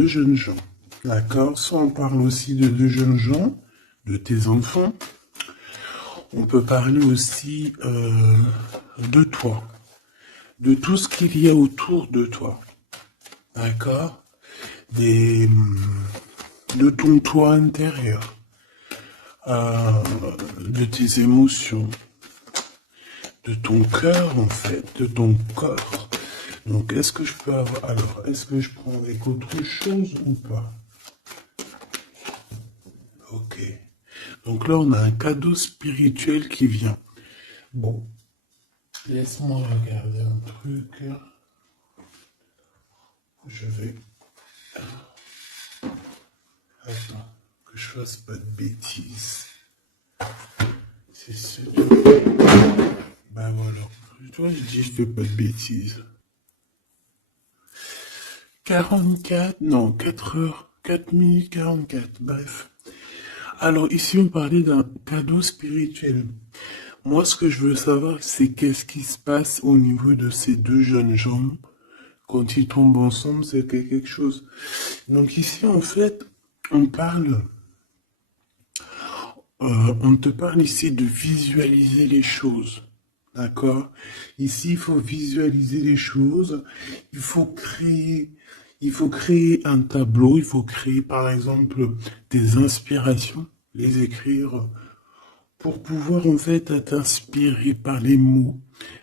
deux jeunes gens. D'accord? Soit on parle aussi de deux jeunes gens, de tes enfants. On peut parler aussi de toi, de tout ce qu'il y a autour de toi. D'accord? De ton toi intérieur, de tes émotions, de ton cœur en fait, de ton corps. Donc est-ce que je peux avoir... Alors, est-ce que je prends avec autre chose ou pas? Ok. Donc là, on a un cadeau spirituel qui vient. Bon, laisse-moi regarder un truc. Je vais... Attends, que je fasse pas de bêtises. C'est sûr. Ben voilà. Toi, je dis, je fais pas de bêtises. 44, non, 4 heures, 4 minutes 44, bref. Alors ici, on parlait d'un cadeau spirituel. Moi, ce que je veux savoir, c'est qu'est-ce qui se passe au niveau de ces deux jeunes gens. Quand ils tombent ensemble, c'est quelque chose. Donc ici, en fait, on parle... on te parle ici de visualiser les choses. D'accord? Ici, il faut visualiser les choses. Il faut créer un tableau. Il faut créer, par exemple, des inspirations, les écrire pour pouvoir, en fait, être inspiré par les mots,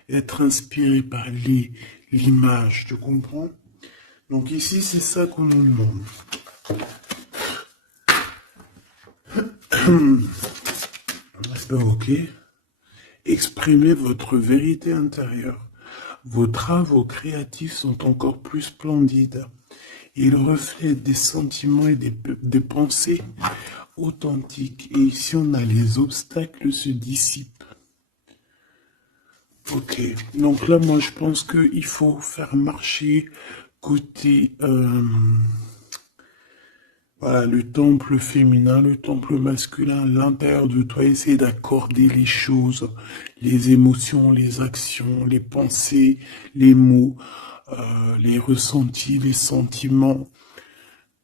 être inspiré par l'image. Tu comprends? Donc ici, c'est ça qu'on nous demande. Ok. Exprimez votre vérité intérieure. Vos travaux créatifs sont encore plus splendides. Ils reflètent des sentiments et des pensées authentiques. Et ici, on a les obstacles se dissipent. Ok. Donc là, moi, je pense qu'il faut faire marcher côté... voilà, le temple féminin, le temple masculin, l'intérieur de toi, essayer d'accorder les choses, les émotions, les actions, les pensées, les mots, les ressentis, les sentiments.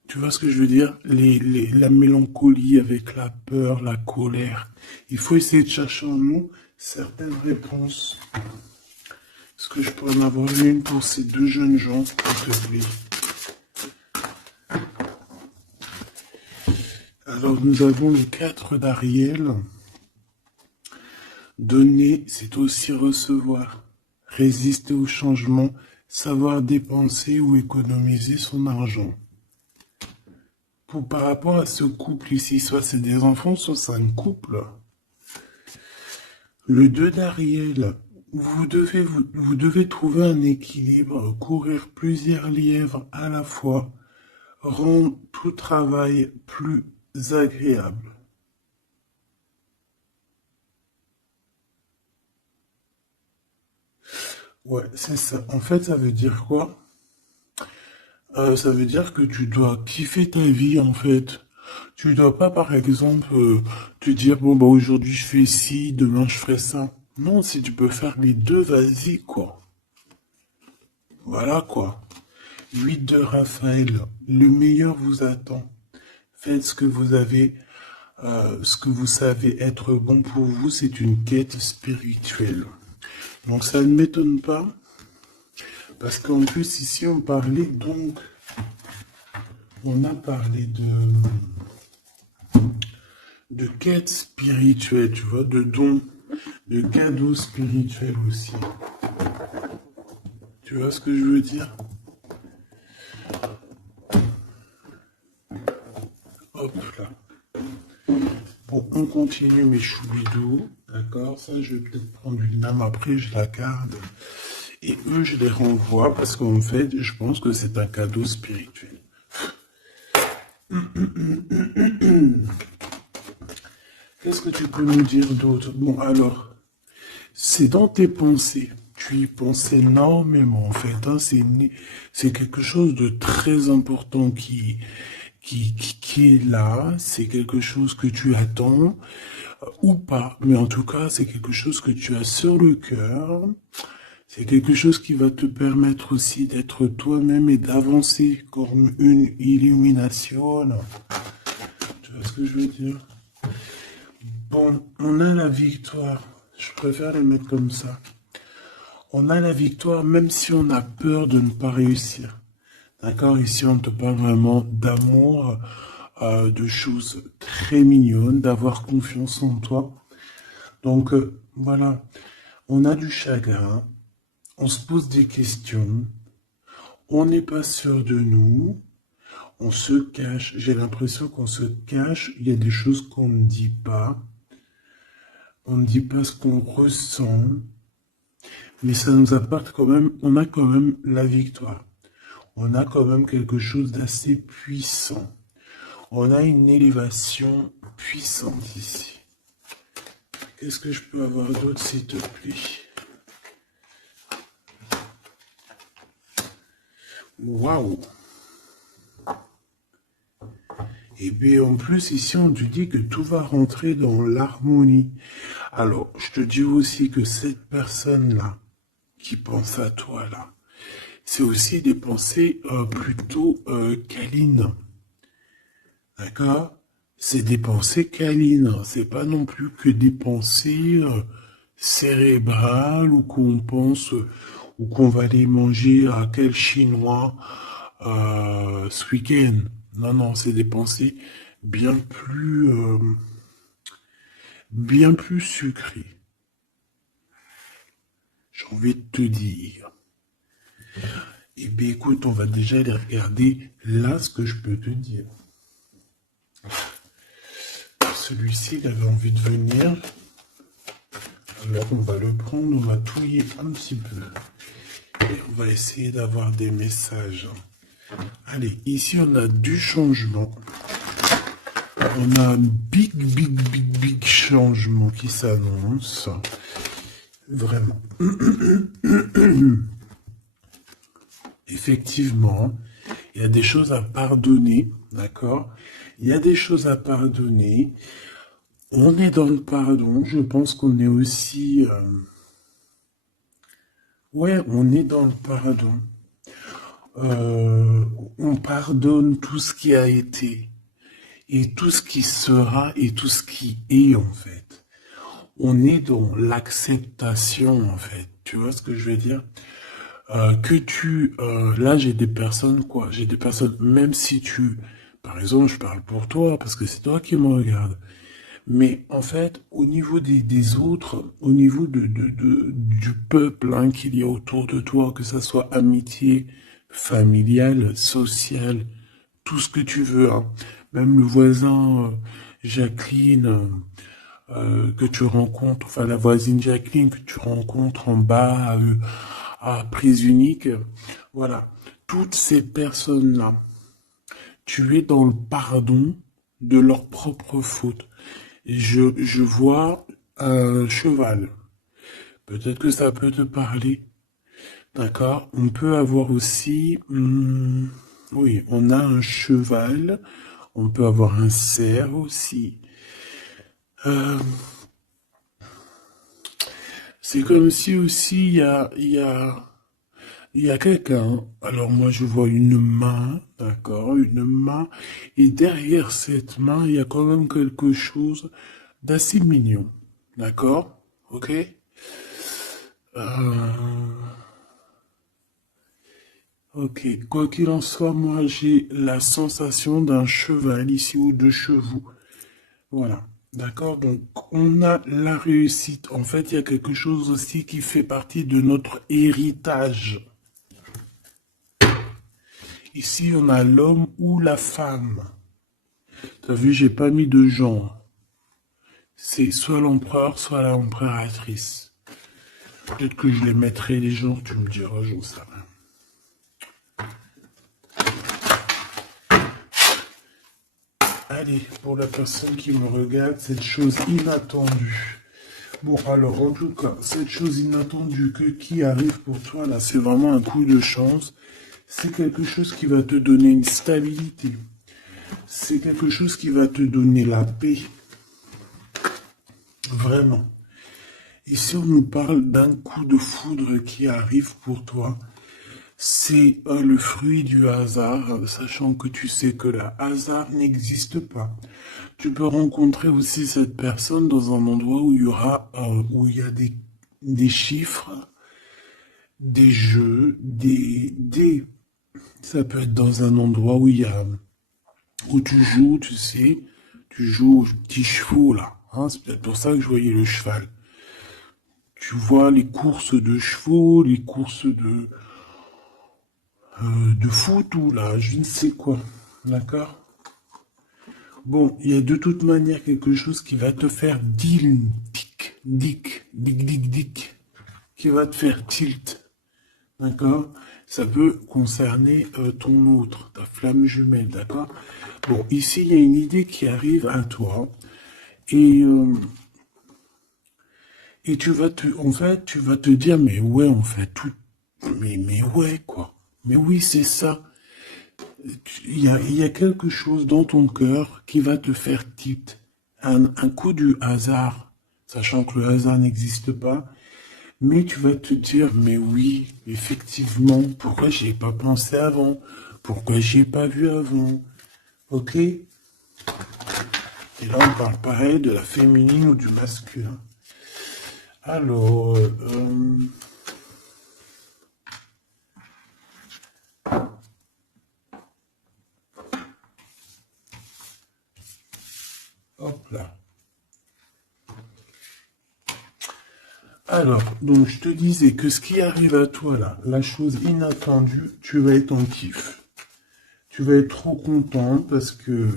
Tu vois ce que je veux dire? La mélancolie avec la peur, la colère. Il faut essayer de chercher en nous certaines réponses. Est-ce que je peux en avoir une pour ces deux jeunes gens, s'il te plaît? Alors, nous avons le 4 d'Ariel. Donner, c'est aussi recevoir. Résister au changement, savoir dépenser ou économiser son argent. Par rapport à ce couple ici, soit c'est des enfants, soit c'est un couple. Le 2 d'Ariel, vous devez trouver un équilibre, courir plusieurs lièvres à la fois, rendre tout travail plus agréable. Ouais, c'est ça. En fait, ça veut dire quoi? Ça veut dire que tu dois kiffer ta vie, en fait. Tu dois pas, par exemple, te dire, bon, bah, aujourd'hui, je fais ci, demain, je ferai ça. Non, si tu peux faire les deux, vas-y, quoi. Voilà, quoi. 8 de Raphaël, le meilleur vous attend. Faites ce que vous avez, ce que vous savez être bon pour vous, c'est une quête spirituelle. Donc ça ne m'étonne pas, parce qu'en plus ici on parlait donc, on a parlé de quête spirituelle, tu vois, de dons, de cadeaux spirituels aussi. Tu vois ce que je veux dire? Hop là. Bon, on continue mes choubidous, d'accord? Ça, je vais peut-être prendre une lame après, je la garde. Et eux, je les renvoie parce qu'en fait, je pense que c'est un cadeau spirituel. Qu'est-ce que tu peux nous dire d'autre? Bon, alors, c'est dans tes pensées. Tu y penses énormément, en fait. Hein, c'est quelque chose de très important qui est là. C'est quelque chose que tu attends ou pas. Mais en tout cas, c'est quelque chose que tu as sur le cœur. C'est quelque chose qui va te permettre aussi d'être toi-même et d'avancer comme une illumination. Tu vois ce que je veux dire? Bon, on a la victoire. Je préfère les mettre comme ça. On a la victoire même si on a peur de ne pas réussir. D'accord? Ici, on te parle vraiment d'amour, de choses très mignonnes, d'avoir confiance en toi. Donc, voilà. On a du chagrin. On se pose des questions. On n'est pas sûr de nous. On se cache. J'ai l'impression qu'on se cache. Il y a des choses qu'on ne dit pas. On ne dit pas ce qu'on ressent. Mais ça nous apporte quand même, on a quand même la victoire. On a quand même quelque chose d'assez puissant. On a une élévation puissante ici. Qu'est-ce que je peux avoir d'autre, s'il te plaît? Waouh! Et bien en plus, ici, on te dit que tout va rentrer dans l'harmonie. Alors, je te dis aussi que cette personne-là, qui pense à toi, là, c'est aussi des pensées plutôt câlines. D'accord? C'est des pensées câlines. C'est pas non plus que des pensées cérébrales ou qu'on pense ou qu'on va aller manger à quel chinois ce week-end. Non, non, c'est des pensées bien bien plus sucrées. J'ai envie de te dire. Eh bien, écoute, on va déjà aller regarder là ce que je peux te dire. Celui-ci, il avait envie de venir. Alors, on va le prendre, on va touiller un petit peu. Et on va essayer d'avoir des messages. Allez, ici, on a du changement. On a un big changement qui s'annonce. Vraiment. Effectivement, il y a des choses à pardonner, d'accord? Il y a des choses à pardonner. On est dans le pardon. Je pense qu'on est aussi... Ouais, on est dans le pardon. On pardonne tout ce qui a été et tout ce qui sera et tout ce qui est en fait. On est dans l'acceptation en fait. Tu vois ce que je veux dire? Là j'ai des personnes quoi, j'ai des personnes, même si par exemple je parle pour toi parce que c'est toi qui me regardes, mais en fait au niveau des autres, au niveau du peuple hein, qu'il y a autour de toi, que ça soit amitié, familiale, sociale, tout ce que tu veux, hein. Même le voisin Jacqueline que tu rencontres, enfin la voisine Jacqueline que tu rencontres en bas à prise unique, voilà, toutes ces personnes-là, tu es dans le pardon de leurs propres fautes. Je vois un cheval. Peut-être que ça peut te parler. D'accord? On peut avoir aussi... oui, on a un cheval. On peut avoir un cerf aussi. Euh, c'est comme si aussi il y a quelqu'un. Alors moi je vois une main, d'accord, une main. Et derrière cette main, il y a quand même quelque chose d'assez mignon. D'accord? Ok? Euh, ok. Quoi qu'il en soit, moi j'ai la sensation d'un cheval ici ou de chevaux. Voilà. D'accord? Donc, on a la réussite. En fait, il y a quelque chose aussi qui fait partie de notre héritage. Ici, on a l'homme ou la femme. T'as vu, j'ai pas mis de genre. C'est soit l'empereur, soit l'empereur-actrice. Peut-être que je les mettrai les genres, tu me diras, j'en sais rien. Allez, pour la personne qui me regarde, cette chose inattendue. Bon, alors, en tout cas, cette chose inattendue qui arrive pour toi, là, c'est vraiment un coup de chance. C'est quelque chose qui va te donner une stabilité. C'est quelque chose qui va te donner la paix. Vraiment. Ici, on nous parle d'un coup de foudre qui arrive pour toi. C'est le fruit du hasard, sachant que tu sais que le hasard n'existe pas. Tu peux rencontrer aussi cette personne dans un endroit où il y aura, où il y a des chiffres, des jeux, ça peut être dans un endroit où tu joues, tu sais, tu joues aux petits chevaux là. Hein, c'est peut-être pour ça que je voyais le cheval. Tu vois les courses de chevaux, les courses de foot ou là, je ne sais quoi. D'accord? Bon, il y a de toute manière quelque chose qui va te faire dick, qui va te faire tilt. D'accord? Ça peut concerner ton autre, ta flamme jumelle, d'accord? Bon, ici, il y a une idée qui arrive à toi et, euh, et tu vas te dire, mais ouais, en fait, mais ouais, quoi. Mais oui, c'est ça. Il y a quelque chose dans ton cœur qui va te faire tilt. Un coup du hasard, sachant que le hasard n'existe pas, mais tu vas te dire, mais oui, effectivement, pourquoi j'y ai pas pensé avant? Pourquoi j'y ai pas vu avant? Ok? Et là, on parle pareil de la féminine ou du masculin. Alors, hop là. Alors, donc je te disais que ce qui arrive à toi là, la chose inattendue, tu vas être en kiff. Tu vas être trop content parce que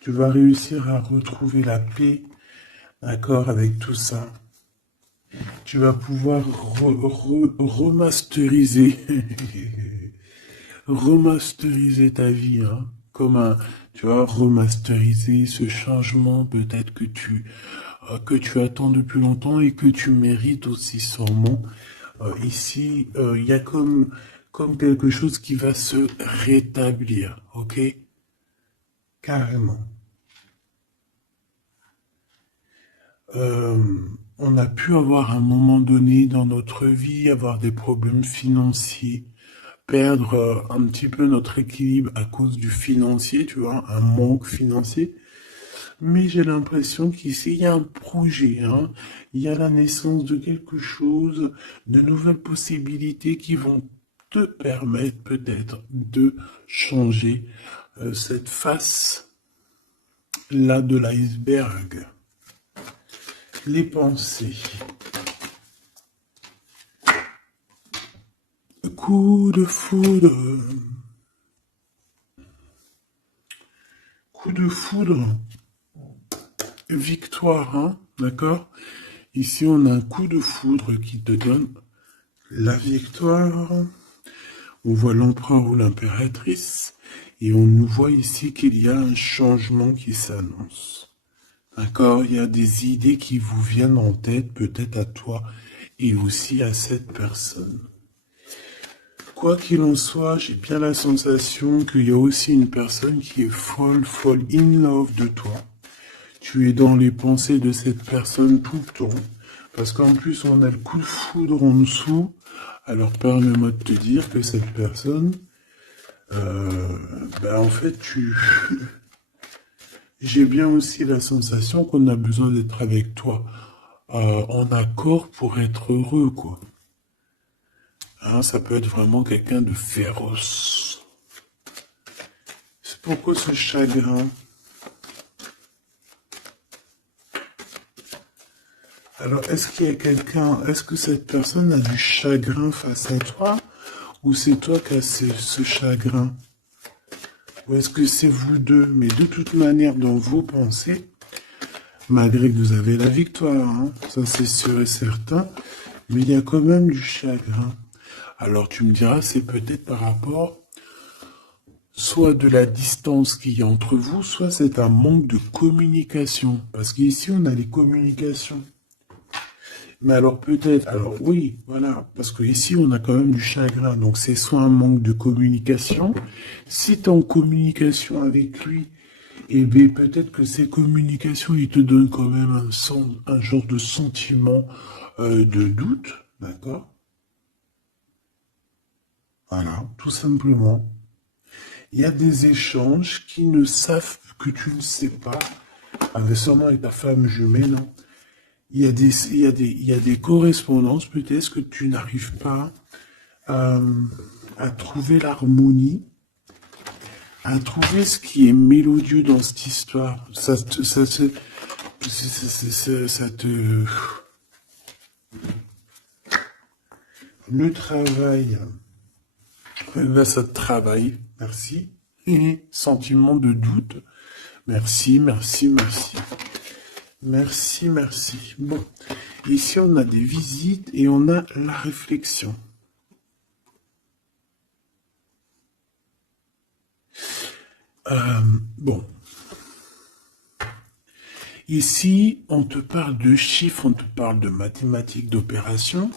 tu vas réussir à retrouver la paix, d'accord, avec tout ça. Tu vas pouvoir remasteriser, remasteriser ta vie, hein, comme un, tu vois, remasteriser ce changement peut-être que tu attends depuis longtemps et que tu mérites aussi sûrement. Ici, il y a comme quelque chose qui va se rétablir, ok? Carrément. Euh, on a pu avoir à un moment donné dans notre vie, avoir des problèmes financiers, perdre un petit peu notre équilibre à cause du financier, tu vois, un manque financier. Mais j'ai l'impression qu'ici, il y a un projet, hein. Il y a la naissance de quelque chose, de nouvelles possibilités qui vont te permettre peut-être de changer cette face-là de l'iceberg. Les pensées. Coup de foudre. Coup de foudre. Victoire, hein, d'accord? Ici, on a un coup de foudre qui te donne la victoire. On voit l'empereur ou l'impératrice. Et on nous voit ici qu'il y a un changement qui s'annonce. D'accord? Il y a des idées qui vous viennent en tête, peut-être à toi et aussi à cette personne. Quoi qu'il en soit, j'ai bien la sensation qu'il y a aussi une personne qui est folle in love de toi. Tu es dans les pensées de cette personne tout le temps. Parce qu'en plus, on a le coup de foudre en dessous. Alors, permets-moi de te dire que cette personne, en fait, j'ai bien aussi la sensation qu'on a besoin d'être avec toi en accord pour être heureux, quoi. Hein, ça peut être vraiment quelqu'un de féroce. C'est pourquoi ce chagrin? Alors, est-ce qu'il y a quelqu'un, est-ce que cette personne a du chagrin face à toi, ou c'est toi qui as ce chagrin? Ou est-ce que c'est vous deux? Mais de toute manière, dans vos pensées, malgré que vous avez la victoire, hein, ça c'est sûr et certain, mais il y a quand même du chagrin. Alors tu me diras, c'est peut-être par rapport soit de la distance qu'il y a entre vous, soit c'est un manque de communication. Parce qu'ici, on a les communications. Mais alors peut-être, alors oui, voilà, parce que ici on a quand même du chagrin, donc c'est soit un manque de communication. Si tu es en communication avec lui et bien peut-être que ces communications, ils te donnent quand même un genre de sentiment de doute, d'accord? Voilà, tout simplement. Il y a des échanges qui ne savent que tu ne sais pas, avec sûrement avec ta femme jumelle, hein. Il y a des correspondances peut-être que tu n'arrives pas à, à trouver l'harmonie, à trouver ce qui est mélodieux dans cette histoire. Ça te... Le travail, ça te travaille, merci. Sentiment de doute, merci, merci, merci. Merci, merci. Bon, ici on a des visites et on a la réflexion. Bon. Ici, on te parle de chiffres, on te parle de mathématiques, d'opérations.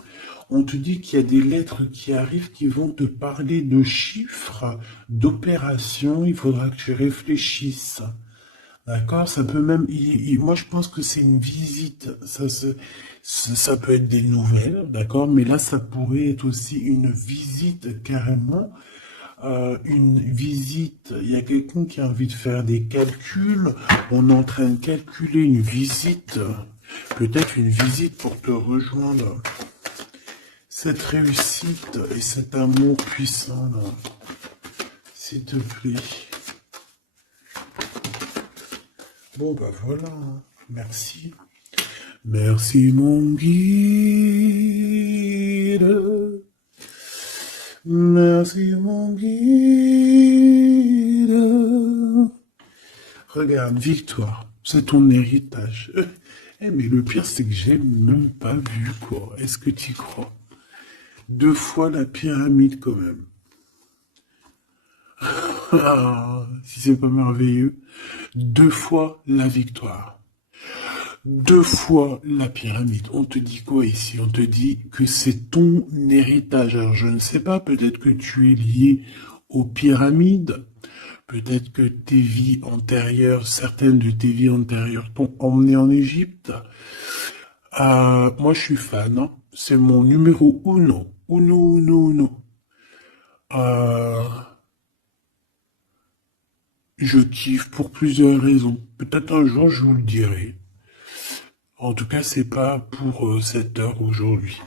On te dit qu'il y a des lettres qui arrivent qui vont te parler de chiffres, d'opérations. Il faudra que tu réfléchisses. D'accord? Ça peut même... moi, je pense que c'est une visite. Ça peut être des nouvelles, d'accord? Mais là, ça pourrait être aussi une visite carrément. Une visite, il y a quelqu'un qui a envie de faire des calculs, on est en train de calculer une visite, peut-être une visite pour te rejoindre. Cette réussite et cet amour puissant, là, s'il te plaît. Bon, bah voilà, hein. Merci. Merci mon guide. Merci mon guide. Regarde, victoire, c'est ton héritage. Mais le pire, c'est que j'ai même pas vu, quoi. Est-ce que tu crois? 2 fois la pyramide, quand même. Ah, si c'est pas merveilleux. 2 fois la victoire. 2 fois la pyramide. On te dit quoi ici? On te dit que c'est ton héritage. Alors je ne sais pas, peut-être que tu es lié aux pyramides. Peut-être que tes vies antérieures, certaines de tes vies antérieures t'ont emmené en Égypte. Moi je suis fan, hein. C'est mon numéro uno. Uno, uno, uno. Je kiffe pour plusieurs raisons. Peut-être un jour je vous le dirai. En tout cas, c'est pas pour cette heure aujourd'hui.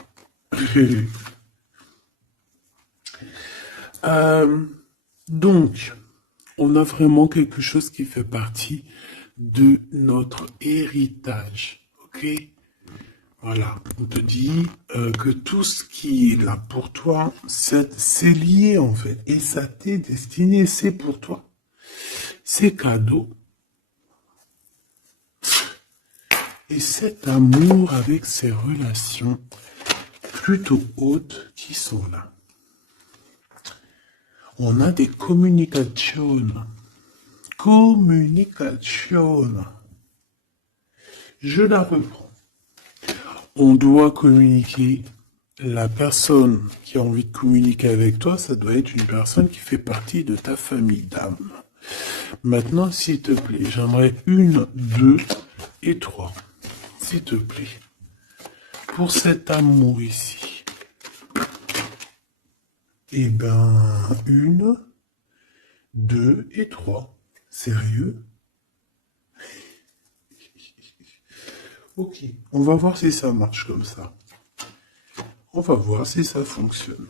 Donc, on a vraiment quelque chose qui fait partie de notre héritage. Ok? Voilà, on te dit que tout ce qui est là pour toi, c'est lié en fait. Et ça t'est destiné, c'est pour toi. C'est cadeau. Et cet amour avec ces relations plutôt hautes qui sont là. On a des communications. Communication. Je la reprends. On doit communiquer. La personne qui a envie de communiquer avec toi, ça doit être une personne qui fait partie de ta famille d'âme. Maintenant, s'il te plaît, j'aimerais 1, 2 et 3. S'il te plaît. Pour cet amour ici. Eh ben, 1, 2 et 3. Sérieux? Ok, on va voir si ça marche comme ça. On va voir si ça fonctionne.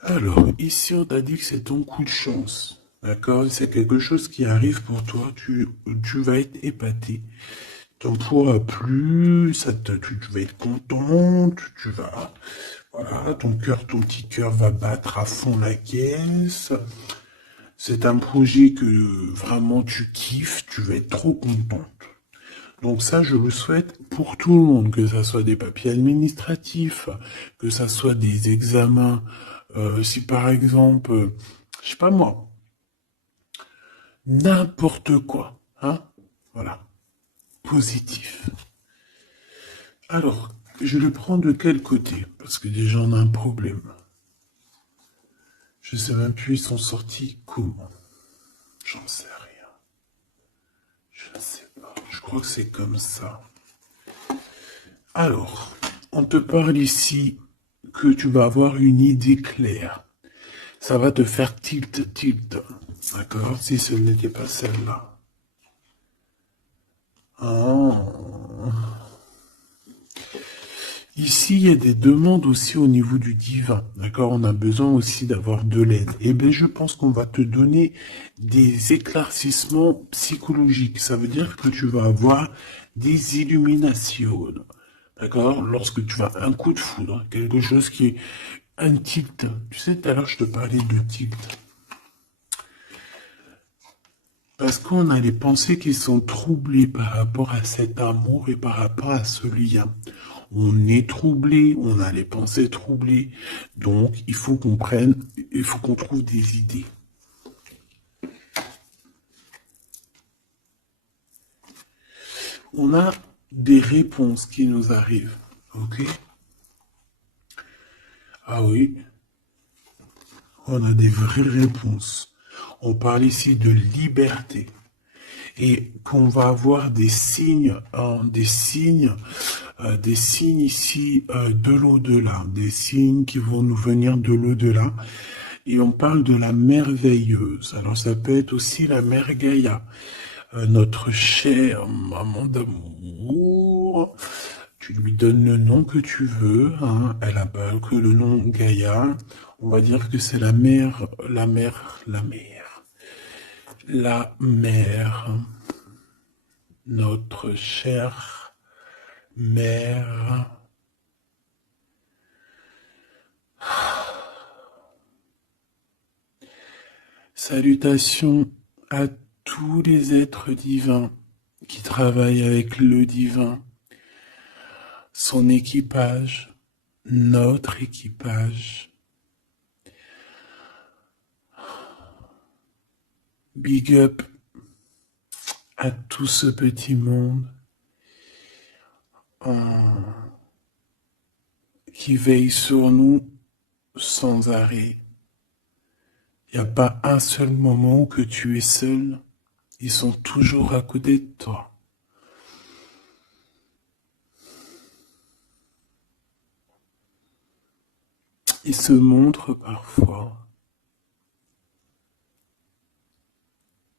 Alors, ici, on t'a dit que c'est ton coup de chance. D'accord? C'est quelque chose qui arrive pour toi. Tu vas être épaté. T'en pourras plus. Tu vas être content. Tu vas... Voilà, ton petit cœur va battre à fond la caisse. C'est un projet que vraiment tu kiffes. Tu vas être trop contente. Donc ça, je le souhaite pour tout le monde, que ça soit des papiers administratifs, que ça soit des examens. Si par exemple, je sais pas moi, n'importe quoi, hein, voilà, positif. Alors, je le prends de quel côté? Parce que déjà on a un problème. Je sais même plus ils sont sortis comment. J'en sais rien. Je ne sais pas. Je crois que c'est comme ça. Alors, on te parle ici que tu vas avoir une idée claire. Ça va te faire tilt, tilt. D'accord? Si ce n'était pas celle-là. Ah. Ici, il y a des demandes aussi au niveau du divin. D'accord? On a besoin aussi d'avoir de l'aide. Eh bien, je pense qu'on va te donner des éclaircissements psychologiques. Ça veut dire que tu vas avoir des illuminations. D'accord? Lorsque tu as un coup de foudre, quelque chose qui est un tilt. Tu sais, tout à l'heure, je te parlais de tilt. Parce qu'on a les pensées qui sont troublées par rapport à cet amour et par rapport à ce lien. On est troublé, on a les pensées troublées. Donc, il faut qu'on trouve des idées. On a des réponses qui nous arrivent. Ok? Ah oui, on a des vraies réponses. On parle ici de liberté. Et qu'on va avoir des signes, des signes ici de l'au-delà, des signes qui vont nous venir de l'au-delà. Et on parle de la merveilleuse. Alors ça peut être aussi la mère Gaïa, notre chère maman d'amour. Tu lui donnes le nom que tu veux, hein. Elle n'a pas que le nom Gaïa. On va dire que c'est la mère, notre chère mère. Salutations à tous les êtres divins qui travaillent avec le divin, son équipage, notre équipage. Big up à tout ce petit monde qui veille sur nous sans arrêt. Il n'y a pas un seul moment où que tu es seul. Ils sont toujours à côté de toi. Ils se montrent parfois.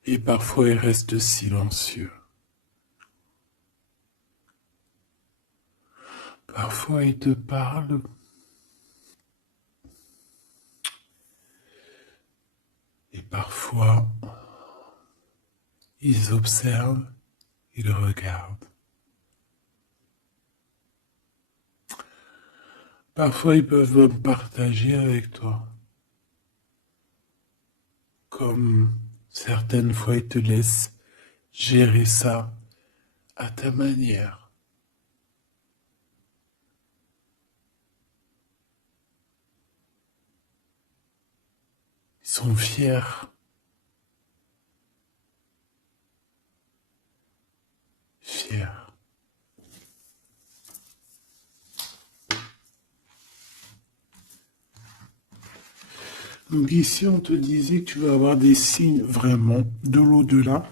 Et parfois ils restent silencieux. Parfois ils te parlent. Et parfois ils observent, ils regardent. Parfois ils peuvent partager avec toi. Comme certaines fois ils te laissent gérer ça à ta manière. Ils sont fiers. Fiers. Donc ici, on te disait que tu vas avoir des signes vraiment de l'au-delà.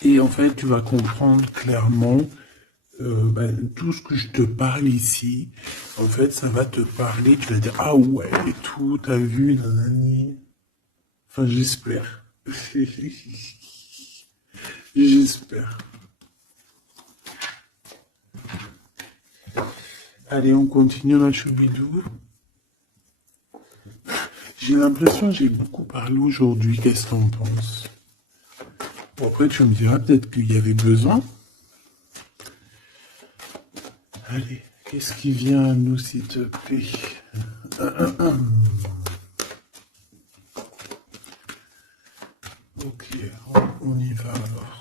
Et en fait, tu vas comprendre clairement tout ce que je te parle ici. En fait, ça va te parler. Tu vas dire, ah ouais, et tout, t'as vu, nanani. Enfin, j'espère. J'espère. Allez, on continue la choubidou. J'ai l'impression que j'ai beaucoup parlé aujourd'hui. Qu'est-ce que t'en penses? Bon, après, tu me diras peut-être qu'il y avait besoin. Allez, qu'est-ce qui vient à nous, s'il te plaît? Ok, on y va alors.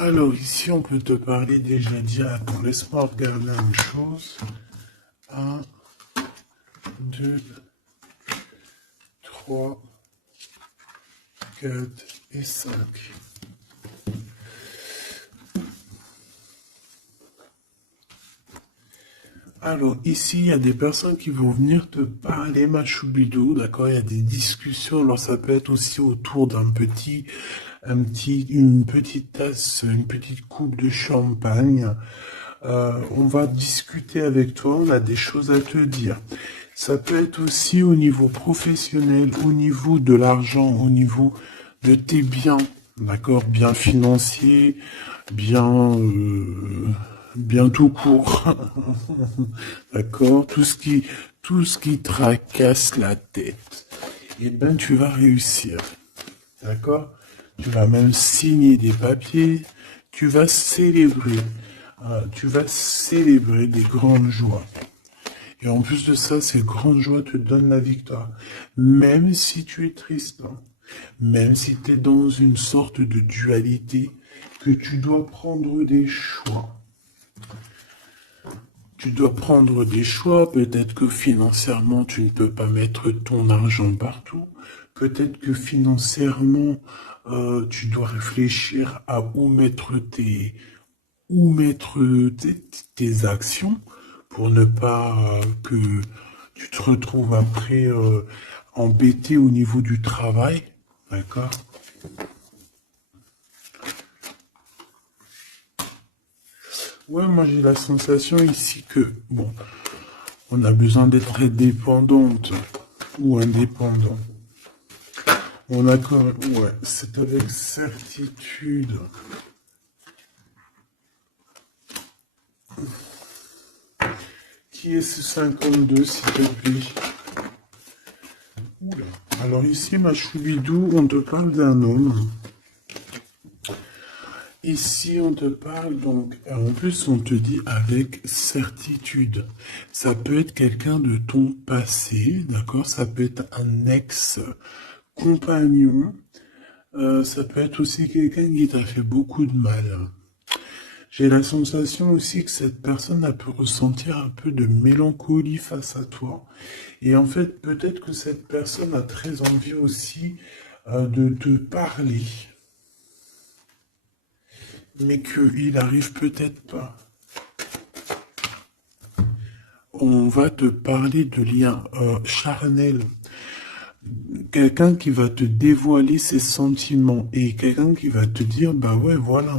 Alors, ici, on peut te parler déjà dit. Attends, laisse-moi regarder une chose. 1, 2, 3, 4 et 5. Alors, ici, il y a des personnes qui vont venir te parler, ma choubidou, d'accord? Il y a des discussions. Alors, ça peut être aussi autour une petite tasse, une petite coupe de champagne. On va discuter avec toi, on a des choses à te dire. Ça peut être aussi au niveau professionnel, au niveau de l'argent, au niveau de tes biens, d'accord? Bien financier, bien tout court. D'accord? Tout ce qui tracasse la tête. Eh ben, tu vas réussir. D'accord? Tu vas même signer des papiers. Tu vas célébrer. Tu vas célébrer des grandes joies. Et en plus de ça, ces grandes joies te donnent la victoire. Même si tu es triste, hein, même si tu es dans une sorte de dualité, que tu dois prendre des choix. Tu dois prendre des choix, peut-être que financièrement, tu ne peux pas mettre ton argent partout. Peut-être que financièrement, tu dois réfléchir à tes actions pour ne pas que tu te retrouves après embêté au niveau du travail. D'accord? Ouais, moi j'ai la sensation ici que, bon, on a besoin d'être indépendante ou indépendant. On a quand même, ouais, c'est avec certitude. Qui est ce 52, s'il te plaît? Oula. Alors ici, ma choubidou, on te parle d'un homme. Ici, on te parle donc, en plus, on te dit avec certitude. Ça peut être quelqu'un de ton passé, d'accord? Ça peut être un ex-compagnon. Ça peut être aussi quelqu'un qui t'a fait beaucoup de mal. J'ai la sensation aussi que cette personne a pu ressentir un peu de mélancolie face à toi. Et en fait, peut-être que cette personne a très envie aussi de te parler. Mais qu'il arrive peut-être pas. On va te parler de liens charnels. Quelqu'un qui va te dévoiler ses sentiments et quelqu'un qui va te dire, bah ouais, voilà,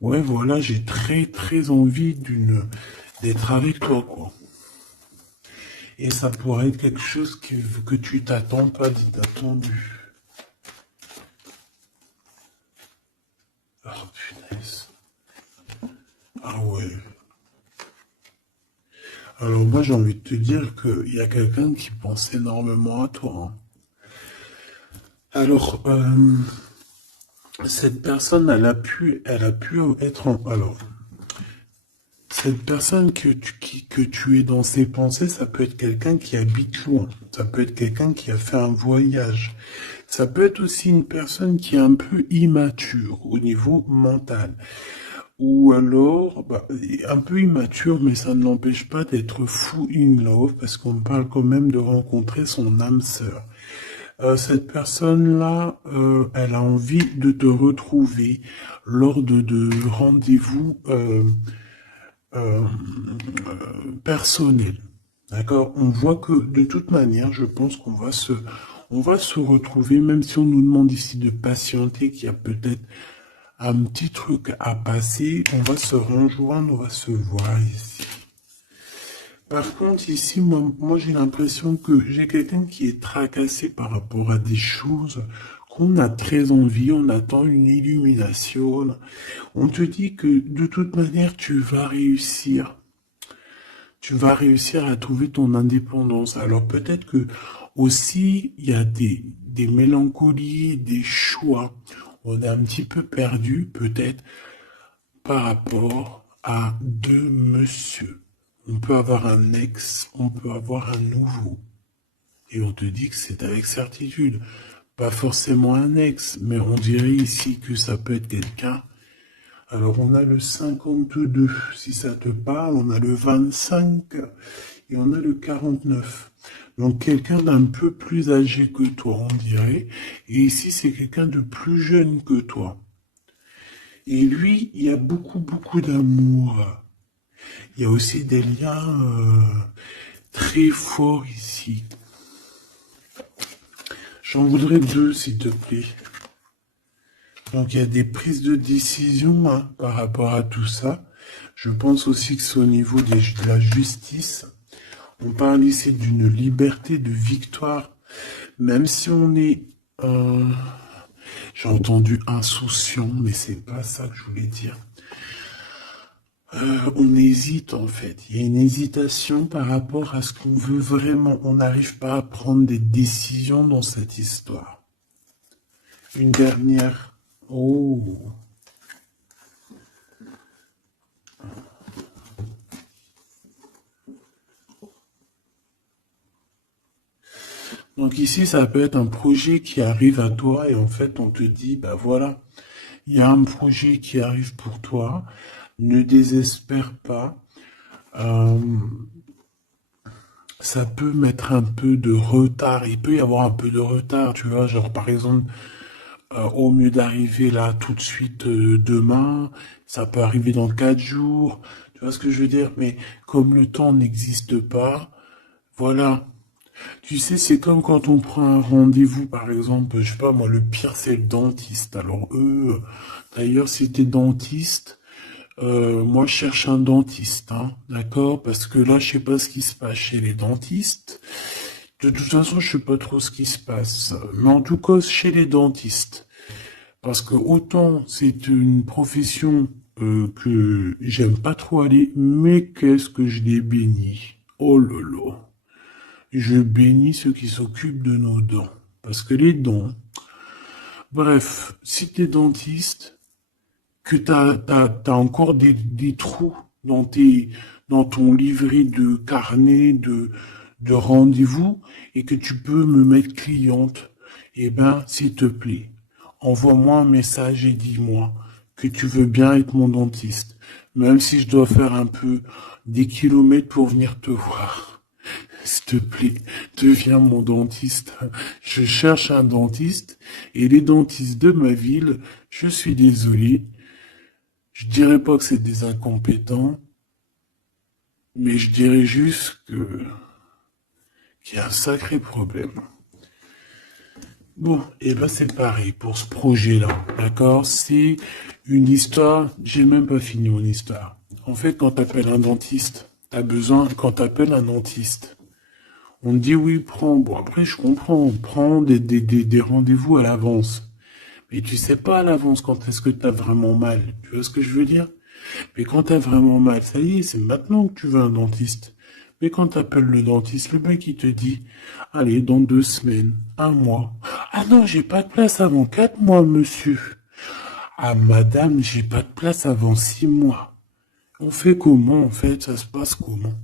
ouais, voilà, j'ai très, très envie d'être avec toi, quoi. Et ça pourrait être quelque chose que tu t'attends pas d'attendu. Oh, punaise. Ah ouais. Alors moi j'ai envie de te dire qu'il y a quelqu'un qui pense énormément à toi, hein. Alors cette personne elle a pu être alors cette personne que tu es dans ses pensées, ça peut être quelqu'un qui habite loin, ça peut être quelqu'un qui a fait un voyage, ça peut être aussi une personne qui est un peu immature au niveau mental. Ou alors, bah, un peu immature, mais ça ne l'empêche pas d'être fou in love, parce qu'on parle quand même de rencontrer son âme sœur. Cette personne-là, elle a envie de te retrouver lors de rendez-vous euh, personnels. D'accord? On voit que de toute manière, je pense on va se retrouver, même si on nous demande ici de patienter, qu'il y a peut-être un petit truc à passer, on va se rejoindre, on va se voir ici. Par contre, ici, moi j'ai l'impression que j'ai quelqu'un qui est tracassé par rapport à des choses qu'on a très envie, on attend une illumination. On te dit que de toute manière, tu vas réussir. Tu vas réussir à trouver ton indépendance. Alors peut-être que aussi, il y a des mélancolies, des choix. On est un petit peu perdu, peut-être, par rapport à deux monsieur. On peut avoir un ex, on peut avoir un nouveau. Et on te dit que c'est avec certitude. Pas forcément un ex, mais on dirait ici que ça peut être quelqu'un Alors, on a le 52, si ça te parle, on a le 25 et on a le 49. Donc, quelqu'un d'un peu plus âgé que toi, on dirait. Et ici, c'est quelqu'un de plus jeune que toi. Et lui, il y a beaucoup, beaucoup d'amour. Il y a aussi des liens très forts ici. J'en voudrais deux, s'il te plaît. Donc, il y a des prises de décision hein, par rapport à tout ça. Je pense aussi que c'est au niveau de la justice. On parle ici d'une liberté de victoire. Même si on est, j'ai entendu insouciant, mais c'est pas ça que je voulais dire. On hésite en fait. Il y a une hésitation par rapport à ce qu'on veut vraiment. On n'arrive pas à prendre des décisions dans cette histoire. Une dernière. Oh. Donc ici, ça peut être un projet qui arrive à toi et en fait, on te dit, bah voilà, il y a un projet qui arrive pour toi. Ne désespère pas. Euh, ça peut mettre un peu de retard. Il peut y avoir un peu de retard, tu vois. Genre, par exemple, au mieux d'arriver là tout de suite demain, ça peut arriver dans 4 jours. Tu vois ce que je veux dire? Mais comme le temps n'existe pas, voilà. Tu sais, c'est comme quand on prend un rendez-vous, par exemple, je sais pas moi, le pire c'est le dentiste. Alors eux, d'ailleurs, si t'es dentiste, moi je cherche un dentiste, hein, d'accord? Parce que là, je sais pas ce qui se passe chez les dentistes. De toute façon, je sais pas trop ce qui se passe. Mais en tout cas, chez les dentistes. Parce que autant c'est une profession que j'aime pas trop aller, mais qu'est-ce que je les bénis. Oh lolo. Je bénis ceux qui s'occupent de nos dents. Parce que les dents, bref, si t'es dentiste, que t'as encore des trous dans ton livret de carnet de rendez-vous et que tu peux me mettre cliente, eh ben, s'il te plaît, envoie-moi un message et dis-moi que tu veux bien être mon dentiste, même si je dois faire un peu des kilomètres pour venir te voir. S'il te plaît, deviens mon dentiste. Je cherche un dentiste et les dentistes de ma ville, je suis désolé, je dirais pas que c'est des incompétents, mais je dirais juste qu'il y a un sacré problème. Bon, et ben c'est pareil pour ce projet-là, d'accord? C'est une histoire, j'ai même pas fini mon histoire. En fait, quand t'appelles un dentiste, quand t'appelles un dentiste, on te dit oui, prends, bon après je comprends, prends des rendez-vous à l'avance. Mais tu sais pas à l'avance quand est-ce que t'as vraiment mal. Tu vois ce que je veux dire? Mais quand t'as vraiment mal, ça y est, c'est maintenant que tu veux un dentiste. Mais quand t'appelles le dentiste, le mec il te dit, allez, dans 2 semaines, un mois. Ah non, j'ai pas de place avant 4 mois, monsieur. Ah madame, j'ai pas de place avant 6 mois. On fait comment en fait? Ça se passe comment?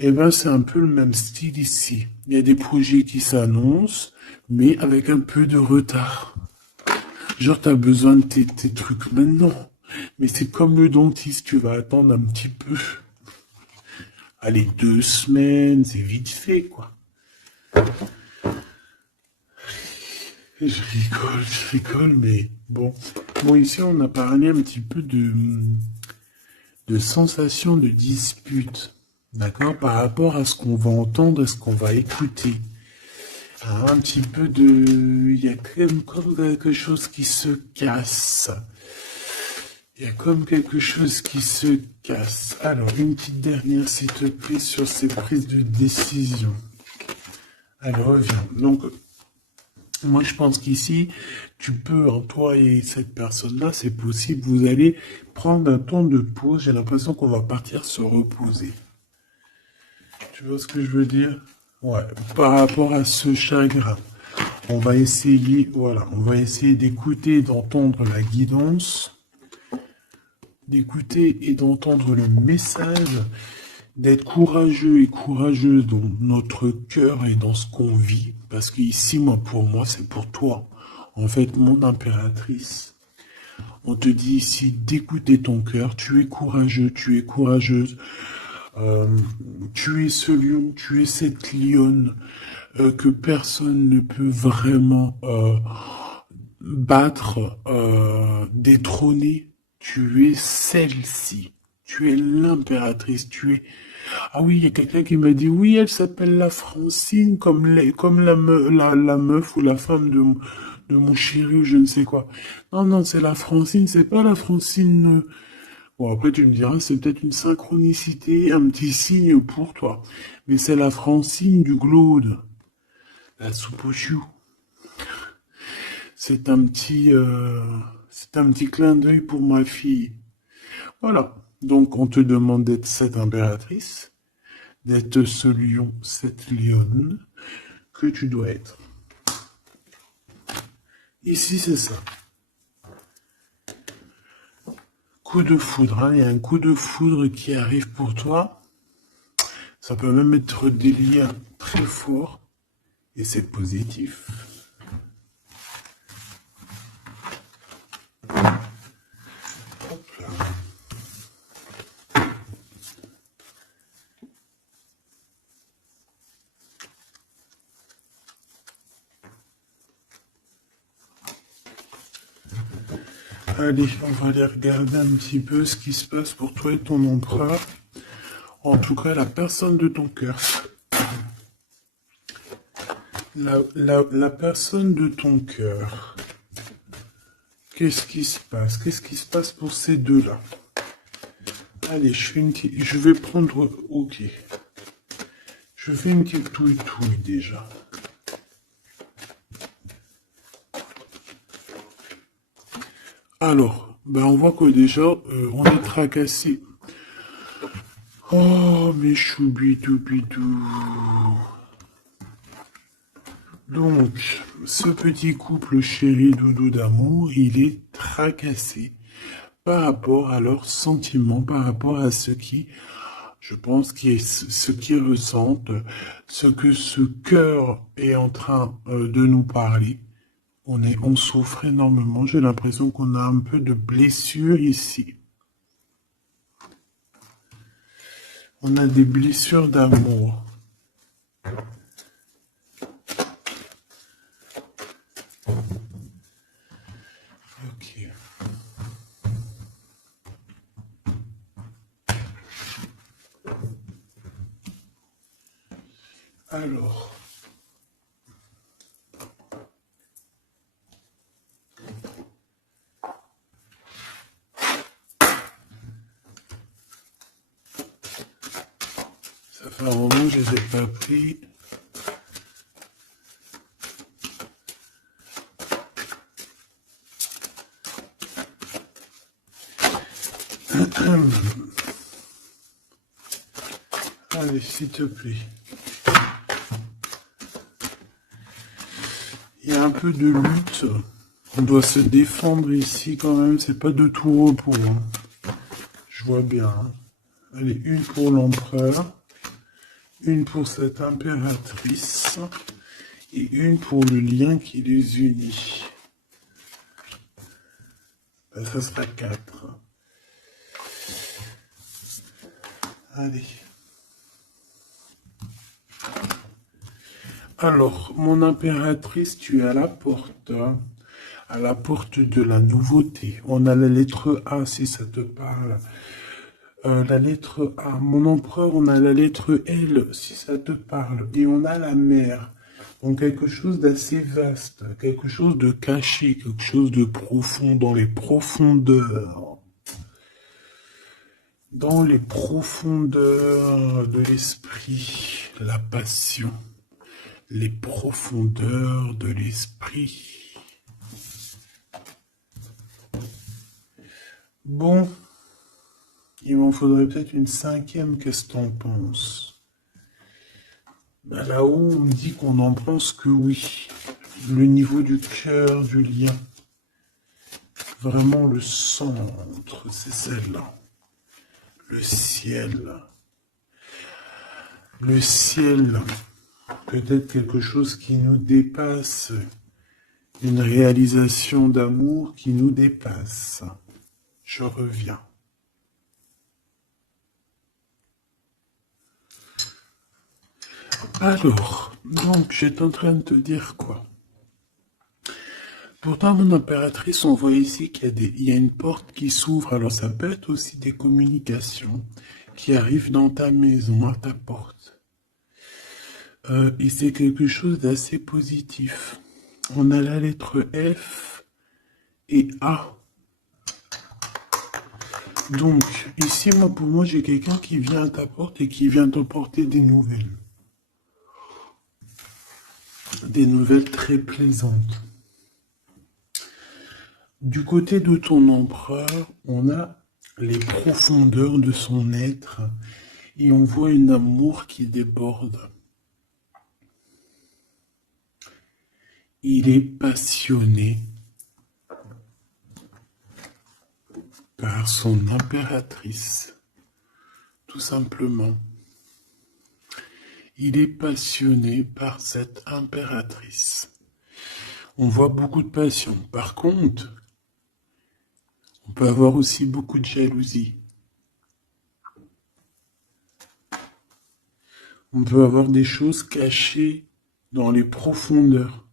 Eh ben, c'est un peu le même style ici. Il y a des projets qui s'annoncent, mais avec un peu de retard. Genre, t'as besoin de tes trucs maintenant. Mais c'est comme le dentiste, tu vas attendre un petit peu. Allez, 2 semaines, c'est vite fait, quoi. Je rigole, mais bon. Bon, ici, on a parlé un petit peu de sensation de dispute. D'accord? Par rapport à ce qu'on va entendre et ce qu'on va écouter. Un petit peu de... Il y a comme quelque chose qui se casse. Il y a comme quelque chose qui se casse. Alors, une petite dernière, s'il te plaît, sur ces prises de décision. Alors, reviens. Donc, moi, je pense qu'ici, tu peux, en toi et cette personne-là, c'est possible, vous allez prendre un temps de pause. J'ai l'impression qu'on va partir se reposer. Tu vois ce que je veux dire? Ouais, par rapport à ce chagrin. On va essayer, voilà, on va essayer d'écouter, d'entendre la guidance, d'écouter et d'entendre le message, d'être courageux et courageuse dans notre cœur et dans ce qu'on vit. Parce qu'ici, moi, pour moi, c'est pour toi. En fait, mon impératrice. On te dit ici d'écouter ton cœur. Tu es courageux, tu es courageuse. Euh, Tu es ce lion, tu es cette lionne que personne ne peut vraiment battre, détrôner. Tu es celle-ci. Tu es l'impératrice. Tu es. Ah oui, il y a quelqu'un qui m'a dit oui, elle s'appelle la Francine comme la meuf ou la femme de mon chéri ou je ne sais quoi. Non, non, c'est la Francine, c'est pas la Francine. Bon, après, tu me diras, c'est peut-être une synchronicité, un petit signe pour toi. Mais c'est la Francine du Glaude, la soupe aux choux. C'est c'est un petit clin d'œil pour ma fille. Voilà. Donc, on te demande d'être cette impératrice, d'être ce lion, cette lionne que tu dois être. Ici, c'est ça. Coup de foudre, hein. Il y a un coup de foudre qui arrive pour toi. Ça peut même être des liens très forts et c'est positif. Hop là. Allez, on va aller regarder un petit peu ce qui se passe pour toi et ton empereur. En tout cas, la personne de ton cœur. La personne de ton cœur. Qu'est-ce qui se passe? Qu'est-ce qui se passe pour ces deux-là? Allez, je vais prendre... Ok. Je fais une petite touille déjà. Alors, ben on voit que déjà, on est tracassé. Oh, mes choubidou-bidou. Donc, ce petit couple chéri doudou d'amour, il est tracassé par rapport à leurs sentiments, par rapport à ce qui, je pense, qui est ce qu'ils ressentent, ce que ce cœur est en train de nous parler. On souffre énormément. J'ai l'impression qu'on a un peu de blessure ici. On a des blessures d'amour. Ok. Alors. Ça fait un moment que je les ai pas pris. Allez, s'il te plaît. Il y a un peu de lutte. On doit se défendre ici quand même. C'est pas de tout repos. Hein. Je vois bien. Hein. Allez, une pour l'empereur. Une pour cette impératrice. Et une pour le lien qui les unit. Ben, ça sera 4. Allez. Alors, mon impératrice, tu es à la porte. À la porte de la nouveauté. On a la lettre A si ça te parle. La lettre A. Mon empereur, on a la lettre L si ça te parle. Et on a la mer. Donc quelque chose d'assez vaste, quelque chose de caché, quelque chose de profond dans les profondeurs. Dans les profondeurs de l'esprit, la passion, les profondeurs de l'esprit. Bon, il m'en faudrait peut-être une 5e, qu'est-ce que t'en penses? Ben là-haut, on me dit qu'on n'en pense que oui. Le niveau du cœur, du lien. Vraiment le centre, c'est celle-là. Le ciel. Le ciel. Peut-être quelque chose qui nous dépasse, Une réalisation d'amour qui nous dépasse. Je reviens. Alors, donc, j'étais en train de te dire quoi? Pourtant, mon impératrice, on voit ici qu'il y a une porte qui s'ouvre. Alors, ça peut être aussi des communications qui arrivent dans ta maison, à ta porte. Et c'est quelque chose d'assez positif. On a la lettre F et A. Donc, ici, pour moi, j'ai quelqu'un qui vient à ta porte et qui vient t'apporter des nouvelles. Des nouvelles très plaisantes. Du côté de ton empereur, on a les profondeurs de son être et on voit un amour qui déborde. Il est passionné par son impératrice, tout simplement. Il est passionné par cette impératrice. On voit beaucoup de passion. Par contre, on peut avoir aussi beaucoup de jalousie. On peut avoir des choses cachées dans les profondeurs.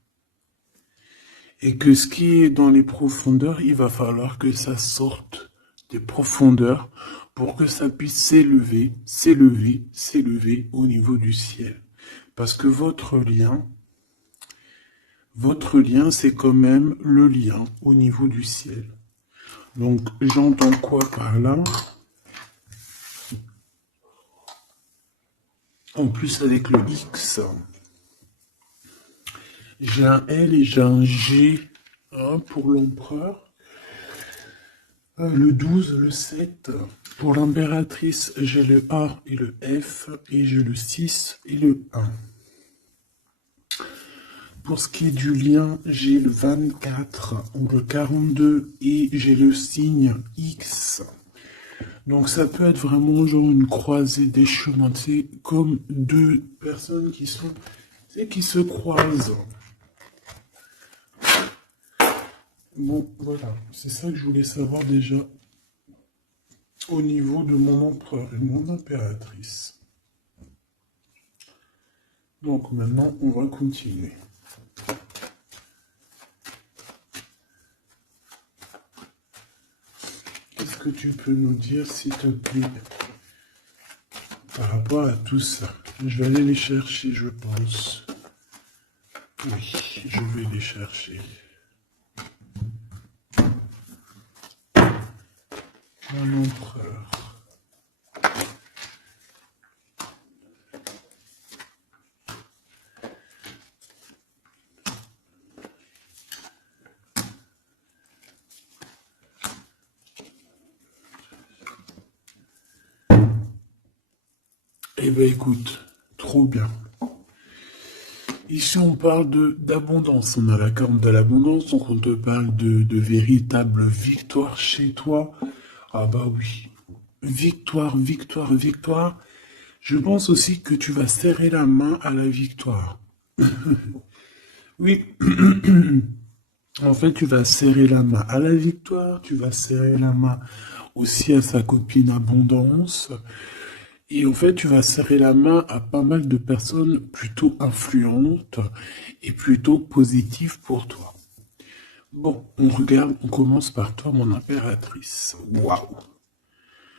Et que ce qui est dans les profondeurs, il va falloir que ça sorte des profondeurs pour que ça puisse s'élever, s'élever, s'élever au niveau du ciel. Parce que votre lien, c'est quand même le lien au niveau du ciel. Donc, j'entends quoi par là? En plus, avec le X, j'ai un L et j'ai un G pour l'empereur. Le 12, le 7. Pour l'impératrice, j'ai le A et le F. Et j'ai le 6 et le 1. Pour ce qui est du lien, j'ai le 24 ou le 42 et j'ai le signe X. Donc ça peut être vraiment genre une croisée des chemins. C'est comme deux personnes qui se croisent. Bon, voilà. C'est ça que je voulais savoir déjà au niveau de mon empereur et mon impératrice. Donc maintenant, on va continuer. Qu'est-ce que tu peux nous dire, s'il te plaît, par rapport à tout ça? Je vais aller les chercher, je pense. Oui, je vais les chercher. Mon empereur. Eh ben écoute, trop bien. Ici on parle d'abondance, on a la carte de l'abondance, donc on te parle de véritable victoire chez toi. Ah bah oui, victoire, victoire, victoire. Je pense aussi que tu vas serrer la main à la victoire. Oui, en fait tu vas serrer la main à la victoire, tu vas serrer la main aussi à sa copine abondance. Et en fait, tu vas serrer la main à pas mal de personnes plutôt influentes et plutôt positives pour toi. Bon, on regarde, on commence par toi, mon impératrice. Waouh!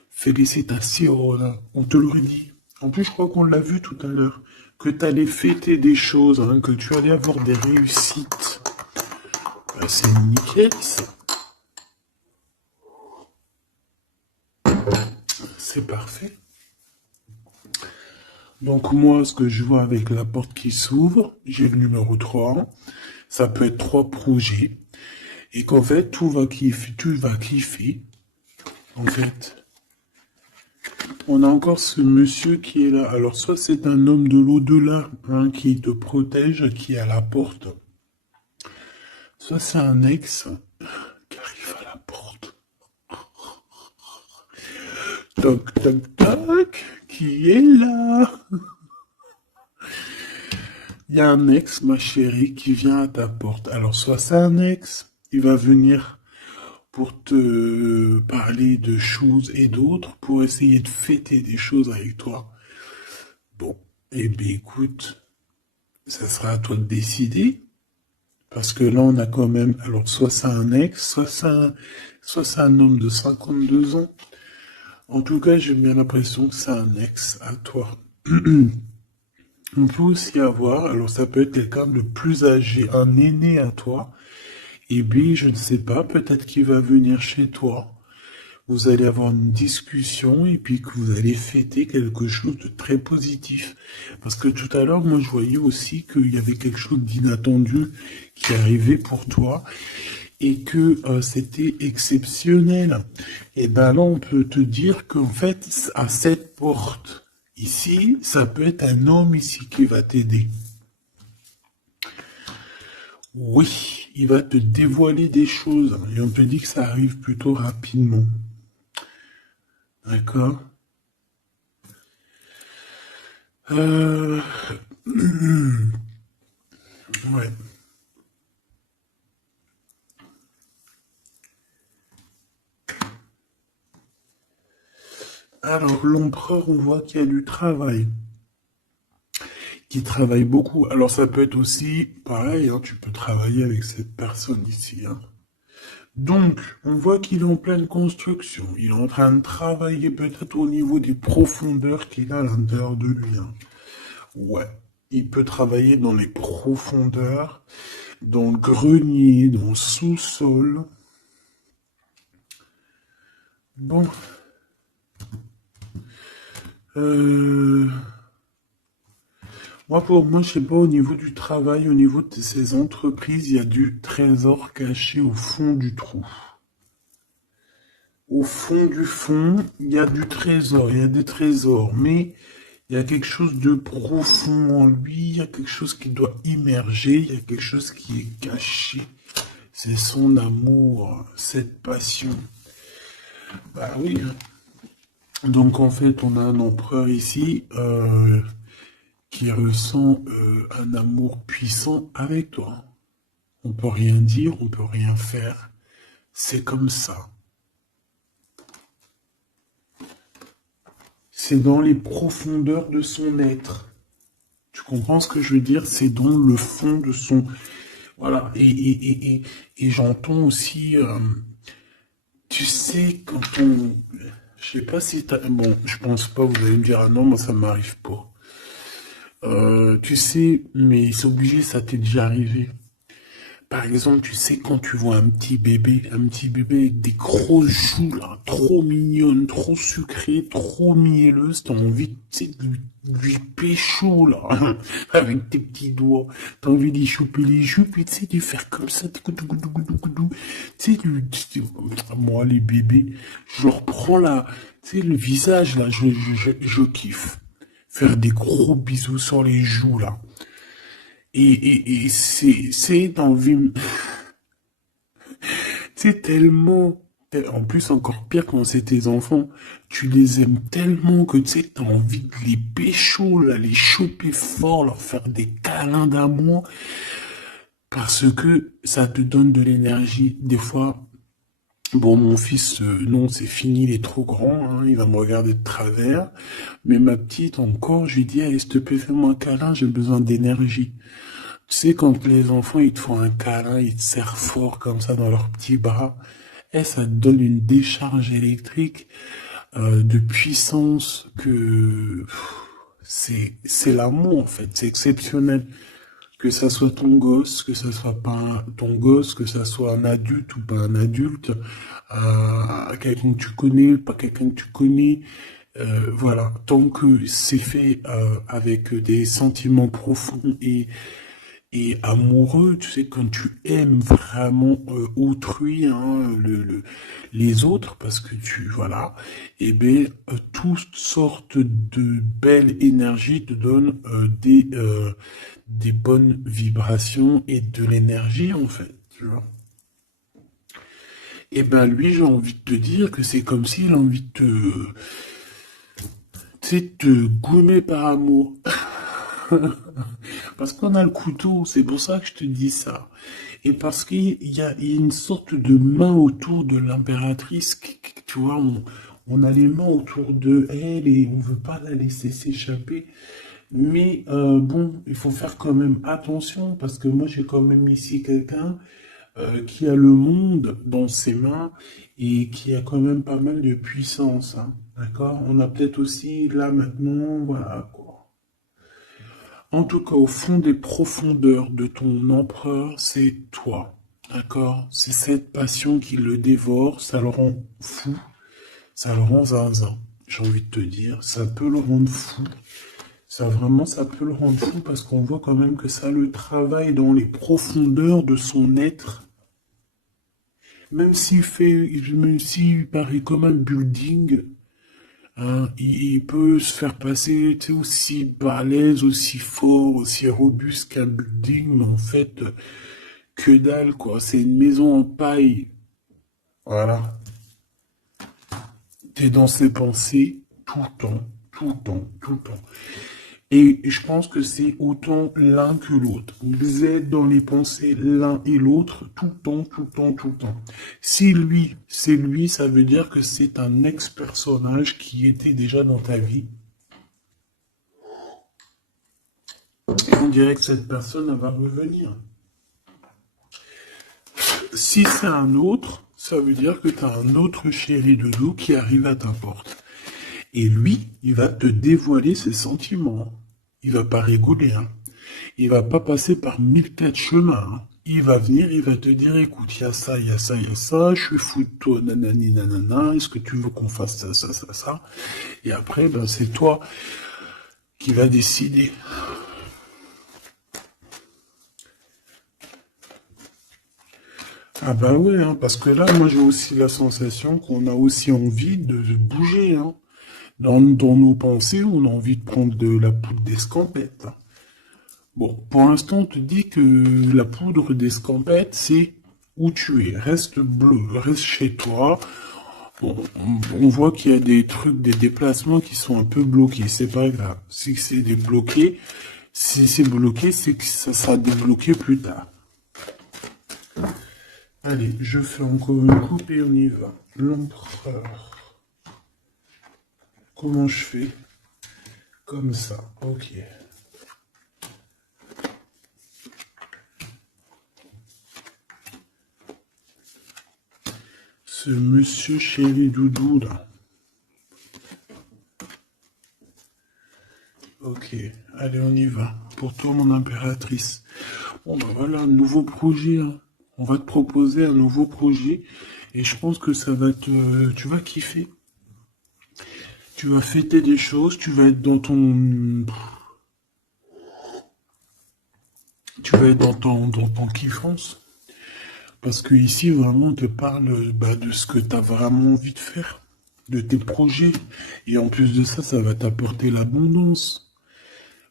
Félicitations, là. On te l'aurait dit. En plus, je crois qu'on l'a vu tout à l'heure. Que tu allais fêter des choses, que tu allais avoir des réussites. Bah, c'est nickel, ça. C'est parfait. Donc moi, ce que je vois avec la porte qui s'ouvre, j'ai le numéro 3. Ça peut être 3 projets. Et qu'en fait, tu vas kiffer. En fait, on a encore ce monsieur qui est là. Alors, soit c'est un homme de l'au-delà qui te protège, qui est à la porte. Soit c'est un ex qui arrive à la porte. Toc, toc, toc, qui est là? il y a un ex, ma chérie, qui vient à ta porte. Alors, soit c'est un ex, il va venir pour te parler de choses et d'autres, pour essayer de fêter des choses avec toi. Bon, eh bien écoute, ça sera à toi de décider, parce que là on a quand même, alors soit c'est un ex, soit c'est un homme de 52 ans. En tout cas, j'ai bien l'impression que c'est un ex à toi. On peut aussi avoir, alors ça peut être quelqu'un de plus âgé, un aîné à toi, et bien je ne sais pas, peut-être qu'il va venir chez toi. Vous allez avoir une discussion et puis que vous allez fêter quelque chose de très positif. Parce que tout à l'heure, moi, je voyais aussi qu'il y avait quelque chose d'inattendu qui arrivait pour toi et que c'était exceptionnel. Et ben là, on peut te dire qu'en fait, à cette porte ici, ça peut être un homme ici qui va t'aider. Oui, il va te dévoiler des choses et on te dit que ça arrive plutôt rapidement. D'accord? Euh... Ouais. Alors, l'empereur, on voit qu'il y a du travail, qui travaille beaucoup. Alors, ça peut être aussi pareil, hein, tu peux travailler avec cette personne ici. Hein. Donc, on voit qu'il est en pleine construction. Il est en train de travailler peut-être au niveau des profondeurs qu'il a à l'intérieur de lui. Hein. Ouais. Il peut travailler dans les profondeurs, dans le grenier, dans le sous-sol. Bon. Euh... pour moi, je sais pas, au niveau du travail, au niveau de ces entreprises, il y a du trésor caché au fond du trou. Au fond du fond, il y a du trésor, il y a des trésors, mais il y a quelque chose de profond en lui, il y a quelque chose qui doit immerger, il y a quelque chose qui est caché. C'est son amour, cette passion. Bah oui. Donc en fait, on a un empereur ici qui ressent un amour puissant avec toi. On peut rien dire, on peut rien faire. C'est comme ça. C'est dans les profondeurs de son être. Tu comprends ce que je veux dire? C'est dans le fond de son... Voilà. Et j'entends aussi... tu sais, quand on... Je sais pas si t'as... Bon, je pense pas, vous allez me dire, ah non, moi ça m'arrive pas. Tu sais, mais c'est obligé, ça t'est déjà arrivé. Par exemple, tu sais, quand tu vois un petit bébé avec des grosses joues, là, trop mignonnes, trop sucrées, trop mielleuses, t'as envie, tu sais, de lui pécho, là, avec tes petits doigts. T'as envie d'y choper les joues, puis tu sais, de faire comme ça, tu sais, moi, les bébés, je leur prends là, tu sais, le visage, là, je kiffe. Faire des gros bisous sur les joues, là. Et c'est envie, c'est tellement, en plus encore pire quand c'est tes enfants, tu les aimes tellement que tu sais, t'as envie de les pécho, là, les choper fort, leur faire des câlins d'amour, parce que ça te donne de l'énergie. Des fois, bon, mon fils, non, c'est fini, il est trop grand, hein, il va me regarder de travers, mais ma petite, encore, je lui dis, allez, s'il te plaît, fais-moi un câlin, j'ai besoin d'énergie. Tu sais, quand les enfants, ils te font un câlin, ils te serrent fort comme ça dans leurs petits bras, et ça te donne une décharge électrique de puissance que c'est l'amour en fait, c'est exceptionnel. Que ça soit ton gosse, que ça soit pas ton gosse, que ça soit un adulte ou pas un adulte, quelqu'un que tu connais, pas quelqu'un que tu connais, voilà. Tant que c'est fait avec des sentiments profonds et amoureux, tu sais, quand tu aimes vraiment autrui, hein, les autres, parce que tu, voilà, et bien, toutes sortes de belles énergies te donnent des bonnes vibrations et de l'énergie, en fait, tu vois. Et ben lui, j'ai envie de te dire que c'est comme s'il a envie de te, tu sais, te goumer par amour. Parce qu'on a le couteau, c'est pour ça que je te dis ça. Et parce qu'il y a une sorte de main autour de l'impératrice, tu vois, on a les mains autour de elle et on veut pas la laisser s'échapper. Mais bon, il faut faire quand même attention parce que moi j'ai quand même ici quelqu'un qui a le monde dans ses mains et qui a quand même pas mal de puissance, hein. D'accord? On a peut-être aussi là maintenant, voilà quoi. En tout cas, au fond des profondeurs de ton empereur, c'est toi. D'accord? C'est cette passion qui le dévore, ça le rend fou, ça le rend zinzin. J'ai envie de te dire, ça peut le rendre fou. Ça vraiment, ça peut le rendre fou parce qu'on voit quand même que ça le travaille dans les profondeurs de son être. Même s'il paraît comme un building, hein, il peut se faire passer, tu sais, aussi balèze, aussi fort, aussi robuste qu'un building, mais en fait, que dalle, quoi. C'est une maison en paille. Voilà. T'es dans ses pensées tout le temps, tout le temps, tout le temps. Et je pense que c'est autant l'un que l'autre. Vous êtes dans les pensées l'un et l'autre tout le temps, tout le temps, tout le temps. Si lui, c'est lui, ça veut dire que c'est un ex-personnage qui était déjà dans ta vie. Et on dirait que cette personne elle va revenir. Si c'est un autre, ça veut dire que tu as un autre chéri de doudou qui arrive à ta porte. Et lui, il va te dévoiler ses sentiments. Il va pas rigoler, hein. Il va pas passer par 1000 chemins, hein. Il va venir, il va te dire, écoute, il y a ça, il y a ça, il y a ça, je suis fou de toi, nanani, nanana, est-ce que tu veux qu'on fasse ça, ça, ça, ça? Et après, ben, c'est toi qui vas décider. Ah bah ouais, hein, parce que là, moi j'ai aussi la sensation qu'on a aussi envie de bouger, hein. Dans nos pensées, on a envie de prendre de la poudre d'escampette, hein. Bon, pour l'instant, on te dit que la poudre d'escampette, c'est où tu es. Reste bleu, reste chez toi. Bon, on voit qu'il y a des trucs, des déplacements qui sont un peu bloqués. C'est pas grave. Si c'est débloqué, si c'est bloqué, c'est que ça sera débloqué plus tard. Allez, je fais encore une coupe et on y va. L'empereur. Comment je fais? Comme ça, ok. Ce monsieur chéri doudou là. Ok, allez on y va. Pour toi mon impératrice. Bon ben voilà, un nouveau projet, hein. On va te proposer un nouveau projet et je pense que ça va te... Tu vas kiffer. Tu vas fêter des choses, tu vas être dans ton... Tu vas être dans ton kiffance. Parce que ici, vraiment, on te parle bah, de ce que tu as vraiment envie de faire, de tes projets. Et en plus de ça, ça va t'apporter l'abondance.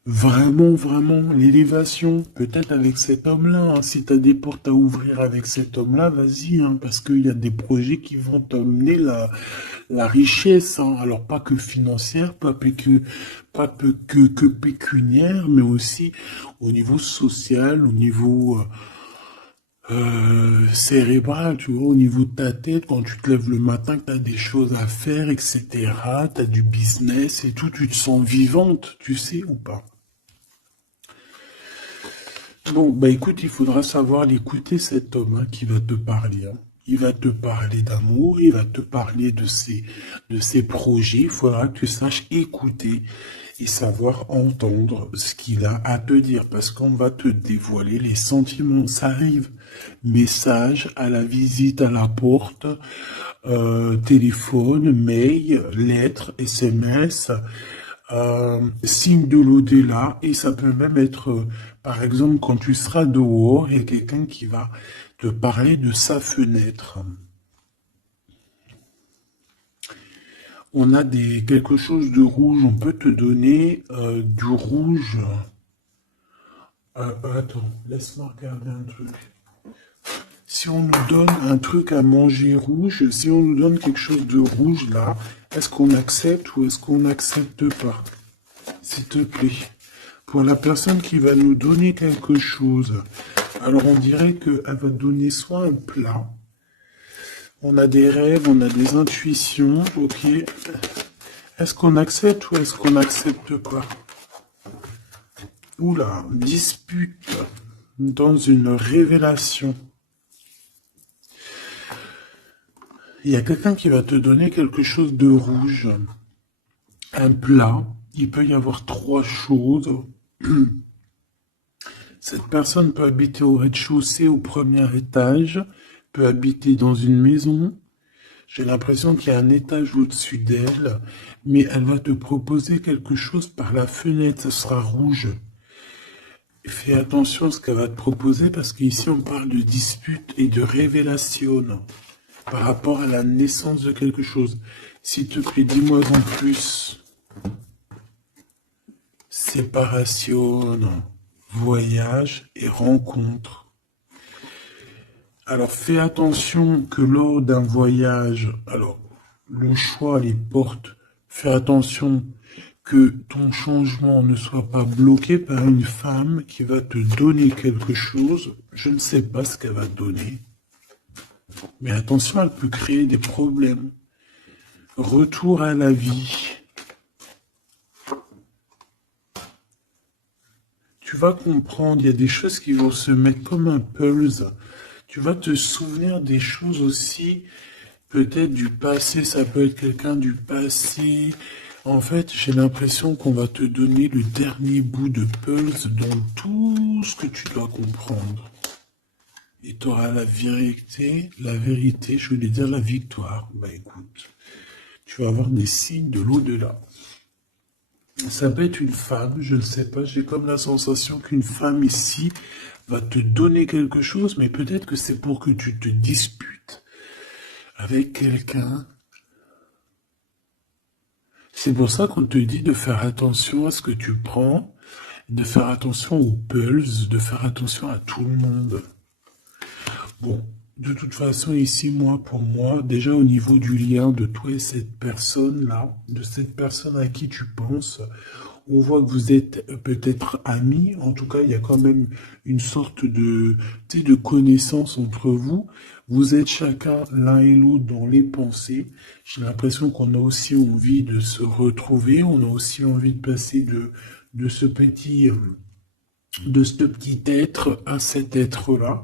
Vraiment, vraiment, l'élévation. Peut-être avec cet homme-là, hein. Si tu as des portes à ouvrir avec cet homme-là, vas-y, hein, parce qu'il y a des projets qui vont t'amener la richesse, hein. Alors, pas que financière, pas que pécuniaire, mais aussi au niveau social, au niveau... cérébral, tu vois, au niveau de ta tête, quand tu te lèves le matin, que tu as des choses à faire, etc., tu as du business et tout, tu te sens vivante, tu sais ou pas? Bon, bah écoute, il faudra savoir l'écouter, cet homme hein, qui va te parler, hein. Il va te parler d'amour, il va te parler de ses projets. Il faudra que tu saches écouter et savoir entendre ce qu'il a à te dire. Parce qu'on va te dévoiler les sentiments. Ça arrive. Message à la visite à la porte, téléphone, mail, lettres, SMS, signe de l'au-delà, et ça peut même être, par exemple, quand tu seras dehors, il y a quelqu'un qui va te parler de sa fenêtre. On a quelque chose de rouge, on peut te donner du rouge. Attends, laisse-moi regarder un truc. Si on nous donne un truc à manger rouge, si on nous donne quelque chose de rouge là, est-ce qu'on accepte ou est-ce qu'on n'accepte pas? S'il te plaît. Pour la personne qui va nous donner quelque chose, alors on dirait qu'elle va donner soit un plat, on a des rêves, on a des intuitions, ok. Est-ce qu'on accepte ou est-ce qu'on n'accepte pas? Oula, dispute dans une révélation. Il y a quelqu'un qui va te donner quelque chose de rouge, un plat. Il peut y avoir trois choses. Cette personne peut habiter au rez-de-chaussée, au premier étage, peut habiter dans une maison. J'ai l'impression qu'il y a un étage au-dessus d'elle, mais elle va te proposer quelque chose par la fenêtre, ce sera rouge. Fais attention à ce qu'elle va te proposer parce qu'ici on parle de dispute et de révélation par rapport à la naissance de quelque chose. S'il te plaît, dis-moi en plus. Séparation, voyage et rencontre. Alors fais attention que lors d'un voyage, alors le choix les porte, fais attention que ton changement ne soit pas bloqué par une femme qui va te donner quelque chose. Je ne sais pas ce qu'elle va te donner. Mais attention, elle peut créer des problèmes. Retour à la vie. Tu vas comprendre, il y a des choses qui vont se mettre comme un puzzle. Tu vas te souvenir des choses aussi, peut-être du passé, ça peut être quelqu'un du passé. En fait, j'ai l'impression qu'on va te donner le dernier bout de puzzle dans tout ce que tu dois comprendre. Et tu auras la vérité, je voulais dire la victoire. Bah écoute, tu vas avoir des signes de l'au-delà. Ça peut être une femme, je ne sais pas, j'ai comme la sensation qu'une femme ici va te donner quelque chose, mais peut-être que c'est pour que tu te disputes avec quelqu'un. C'est pour ça qu'on te dit de faire attention à ce que tu prends, de faire attention aux pulses, de faire attention à tout le monde. Bon, de toute façon, ici, pour moi, déjà au niveau du lien de toi et cette personne-là, de cette personne à qui tu penses, on voit que vous êtes peut-être amis. En tout cas, il y a quand même une sorte de connaissance entre vous. Vous êtes chacun l'un et l'autre dans les pensées. J'ai l'impression qu'on a aussi envie de se retrouver. On a aussi envie de passer de ce petit être à cet être-là.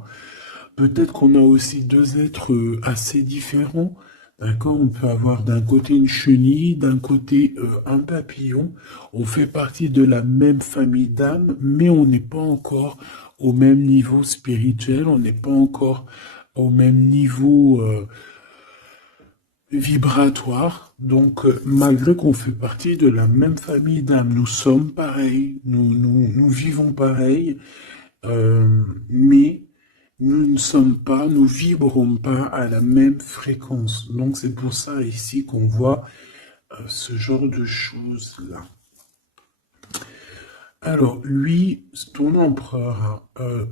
Peut-être qu'on a aussi deux êtres assez différents. D'accord, on peut avoir d'un côté une chenille, d'un côté un papillon. On fait partie de la même famille d'âmes, mais on n'est pas encore au même niveau spirituel, on n'est pas encore au même niveau vibratoire. Donc, malgré qu'on fait partie de la même famille d'âmes, nous sommes pareils, nous vivons pareil, mais nous ne sommes pas, nous vibrons pas à la même fréquence. Donc c'est pour ça ici qu'on voit ce genre de choses-là. Alors lui, ton empereur,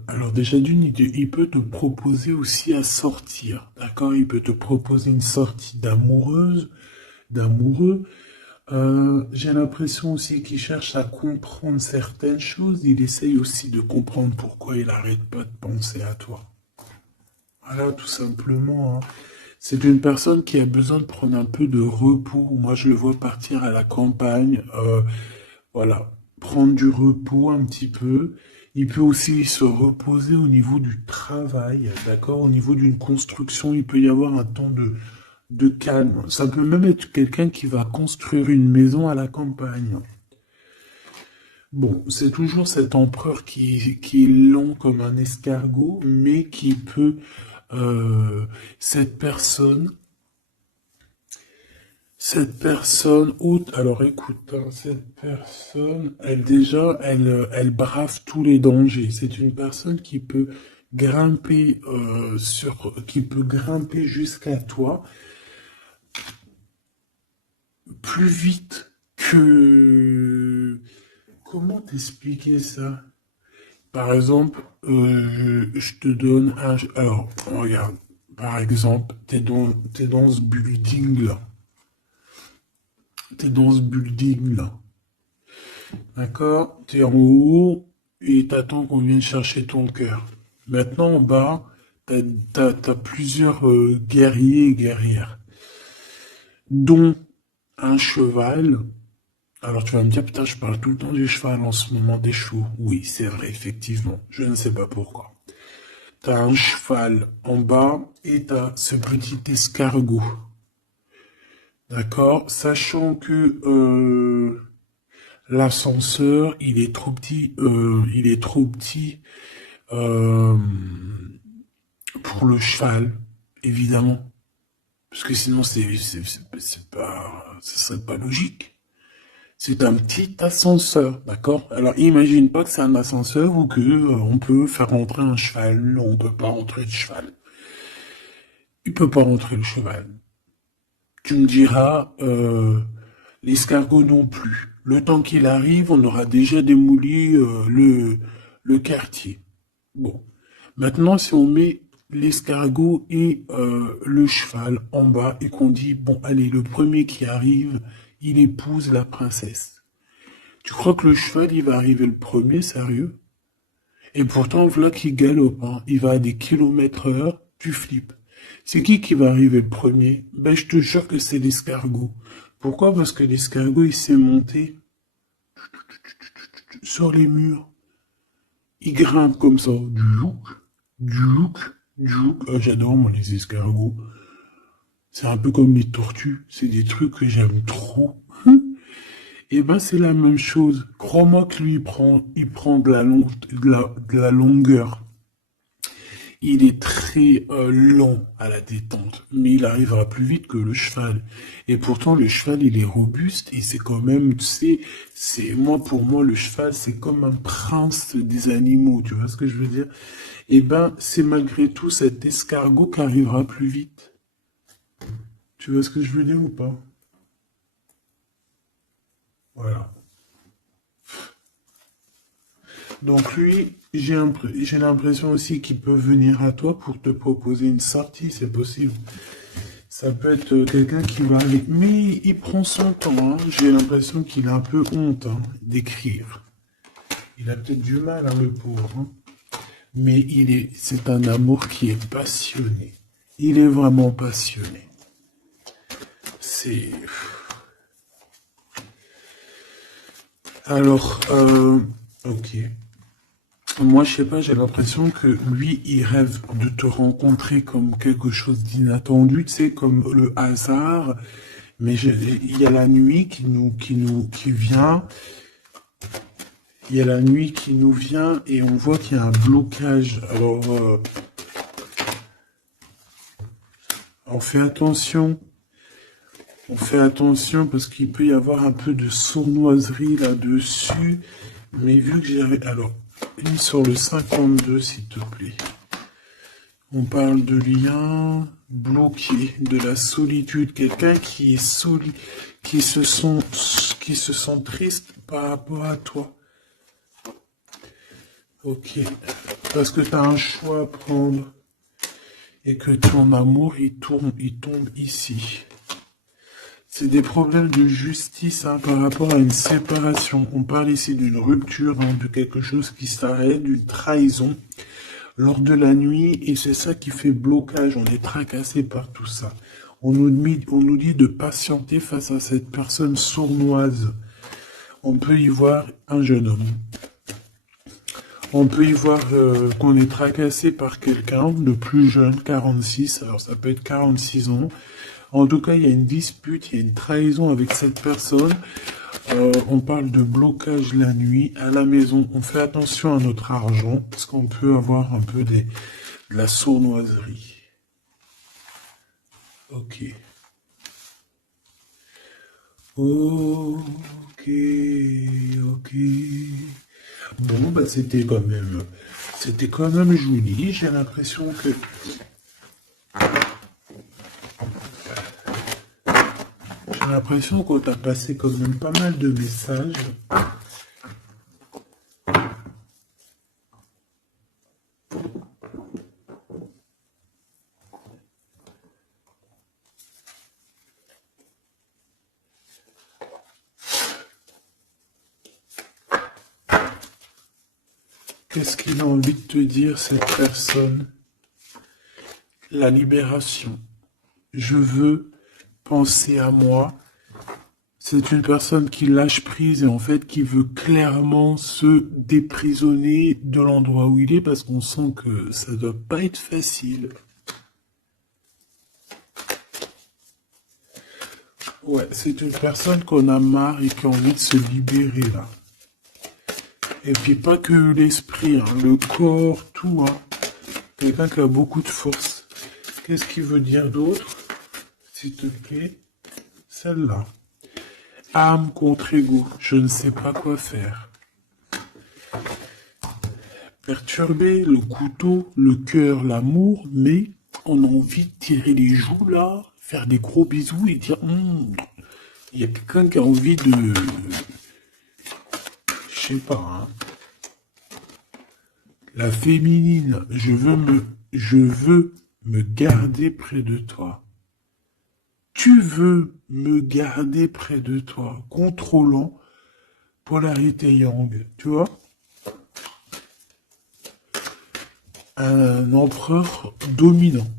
alors déjà il peut te proposer aussi à sortir, d'accord? Il peut te proposer une sortie d'amoureux. J'ai l'impression aussi qu'il cherche à comprendre certaines choses. Il essaye aussi de comprendre pourquoi il n'arrête pas de penser à toi. Voilà, tout simplement. Hein. C'est une personne qui a besoin de prendre un peu de repos. Moi, je le vois partir à la campagne. Voilà, prendre du repos un petit peu. Il peut aussi se reposer au niveau du travail, d'accord? Au niveau d'une construction, il peut y avoir un temps de calme. Ça peut même être quelqu'un qui va construire une maison à la campagne. Bon, c'est toujours cet empereur qui est long comme un escargot, mais qui peut... cette personne, alors écoute, hein, cette personne, elle brave tous les dangers. C'est une personne qui peut grimper qui peut grimper jusqu'à toi plus vite que, comment t'expliquer ça? Par exemple, je te donne un, alors, regarde, par exemple, t'es dans ce building là. T'es dans ce building là. D'accord? T'es en haut et t'attends qu'on vienne chercher ton cœur. Maintenant, en bas, t'as plusieurs guerriers et guerrières, dont un cheval. Alors tu vas me dire, putain, je parle tout le temps du cheval en ce moment, des chevaux. Oui, c'est vrai, effectivement. Je ne sais pas pourquoi. T'as un cheval en bas et t'as ce petit escargot. D'accord? Sachant que l'ascenseur, il est trop petit euh, pour le cheval, évidemment. Parce que sinon, c'est pas, ce serait pas logique. C'est un petit ascenseur, d'accord? Alors imagine pas que c'est un ascenseur ou que on peut faire rentrer un cheval. Non, on peut pas rentrer le cheval. Il peut pas rentrer le cheval. Tu me diras, l'escargot non plus. Le temps qu'il arrive, on aura déjà démoli le quartier. Bon. Maintenant, si on met l'escargot et le cheval en bas et qu'on dit, bon, allez, le premier qui arrive, il épouse la princesse. Tu crois que le cheval, il va arriver le premier, sérieux? Et pourtant, voilà qu'il galope, hein. Il va à des kilomètres heure, tu flippes. C'est qui va arriver le premier? Ben, je te jure que c'est l'escargot. Pourquoi? Parce que l'escargot, il s'est monté sur les murs. Il grimpe comme ça. Du look, du look. J'adore, moi, les escargots. C'est un peu comme les tortues. C'est des trucs que j'aime trop. Et ben, c'est la même chose. Crois-moi que lui, il prend de la longueur. Il est très lent à la détente, mais il arrivera plus vite que le cheval. Et pourtant, le cheval, il est robuste et c'est quand même, tu sais, pour moi, le cheval, c'est comme un prince des animaux, tu vois ce que je veux dire? Et ben, c'est malgré tout cet escargot qui arrivera plus vite. Tu vois ce que je veux dire ou pas? Voilà. Donc lui, j'ai l'impression aussi qu'il peut venir à toi pour te proposer une sortie, c'est possible. Ça peut être quelqu'un qui va avec... Mais il prend son temps, hein. J'ai l'impression qu'il a un peu honte hein, d'écrire. Il a peut-être du mal, hein, le pauvre. Hein. Mais c'est un amour qui est passionné. Il est vraiment passionné. C'est... Alors, ok. Moi, je sais pas, j'ai l'impression que lui, il rêve de te rencontrer comme quelque chose d'inattendu, tu sais, comme le hasard. Mais il y a la nuit qui vient. Il y a la nuit qui nous vient et on voit qu'il y a un blocage. Alors, on fait attention. On fait attention parce qu'il peut y avoir un peu de sournoiserie là-dessus. Mais vu que j'ai... Alors, une sur le 52, s'il te plaît. On parle de lien bloqué, de la solitude. Quelqu'un qui est qui se sent triste par rapport à toi. Ok. Parce que tu as un choix à prendre et que ton amour, il tombe ici. C'est des problèmes de justice hein, par rapport à une séparation. On parle ici d'une rupture, hein, de quelque chose qui s'arrête, d'une trahison lors de la nuit et c'est ça qui fait blocage. On est tracassé par tout ça. On nous dit de patienter face à cette personne sournoise. On peut y voir un jeune homme. On peut y voir qu'on est tracassé par quelqu'un de plus jeune, 46, alors ça peut être 46 ans. En tout cas, il y a une dispute, il y a une trahison avec cette personne. On parle de blocage la nuit à la maison. On fait attention à notre argent parce qu'on peut avoir un peu de la sournoiserie. Ok. Ok, ok. Bon, bah c'était quand même joli. J'ai l'impression que J'ai l'impression qu'on t'a passé quand même pas mal de messages. Qu'est-ce qu'il a envie de te dire, cette personne? La libération. Je veux penser à moi. C'est une personne qui lâche prise et en fait qui veut clairement se déprisonner de l'endroit où il est parce qu'on sent que ça doit pas être facile. Ouais, c'est une personne qu'on a marre et qui a envie de se libérer là. Et puis pas que l'esprit, hein, le corps, tout. Hein. Quelqu'un qui a beaucoup de force. Qu'est-ce qu'il veut dire d'autre? S'il te plaît. Celle-là. Âme contre ego. Je ne sais pas quoi faire. Perturbé, le couteau, le cœur, l'amour, mais on a envie de tirer les joues là, faire des gros bisous et dire il y a quelqu'un qui a envie de. Je sais pas, hein. La féminine, je veux me garder près de toi. Tu veux me garder près de toi, contrôlant polarité yang, tu vois? Un empereur dominant.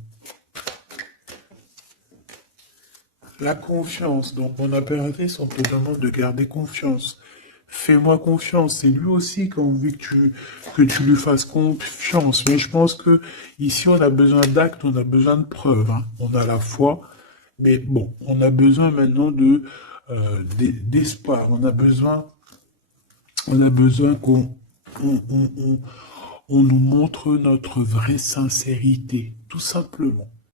La confiance. Donc mon impératrice, on te demande de garder confiance. Fais-moi confiance. C'est lui aussi qui a envie que tu lui fasses confiance. Mais je pense que ici, on a besoin d'actes, on a besoin de preuves. Hein. On a la foi, mais bon, on a besoin maintenant d'espoir. On a besoin on nous montre notre vraie sincérité, tout simplement.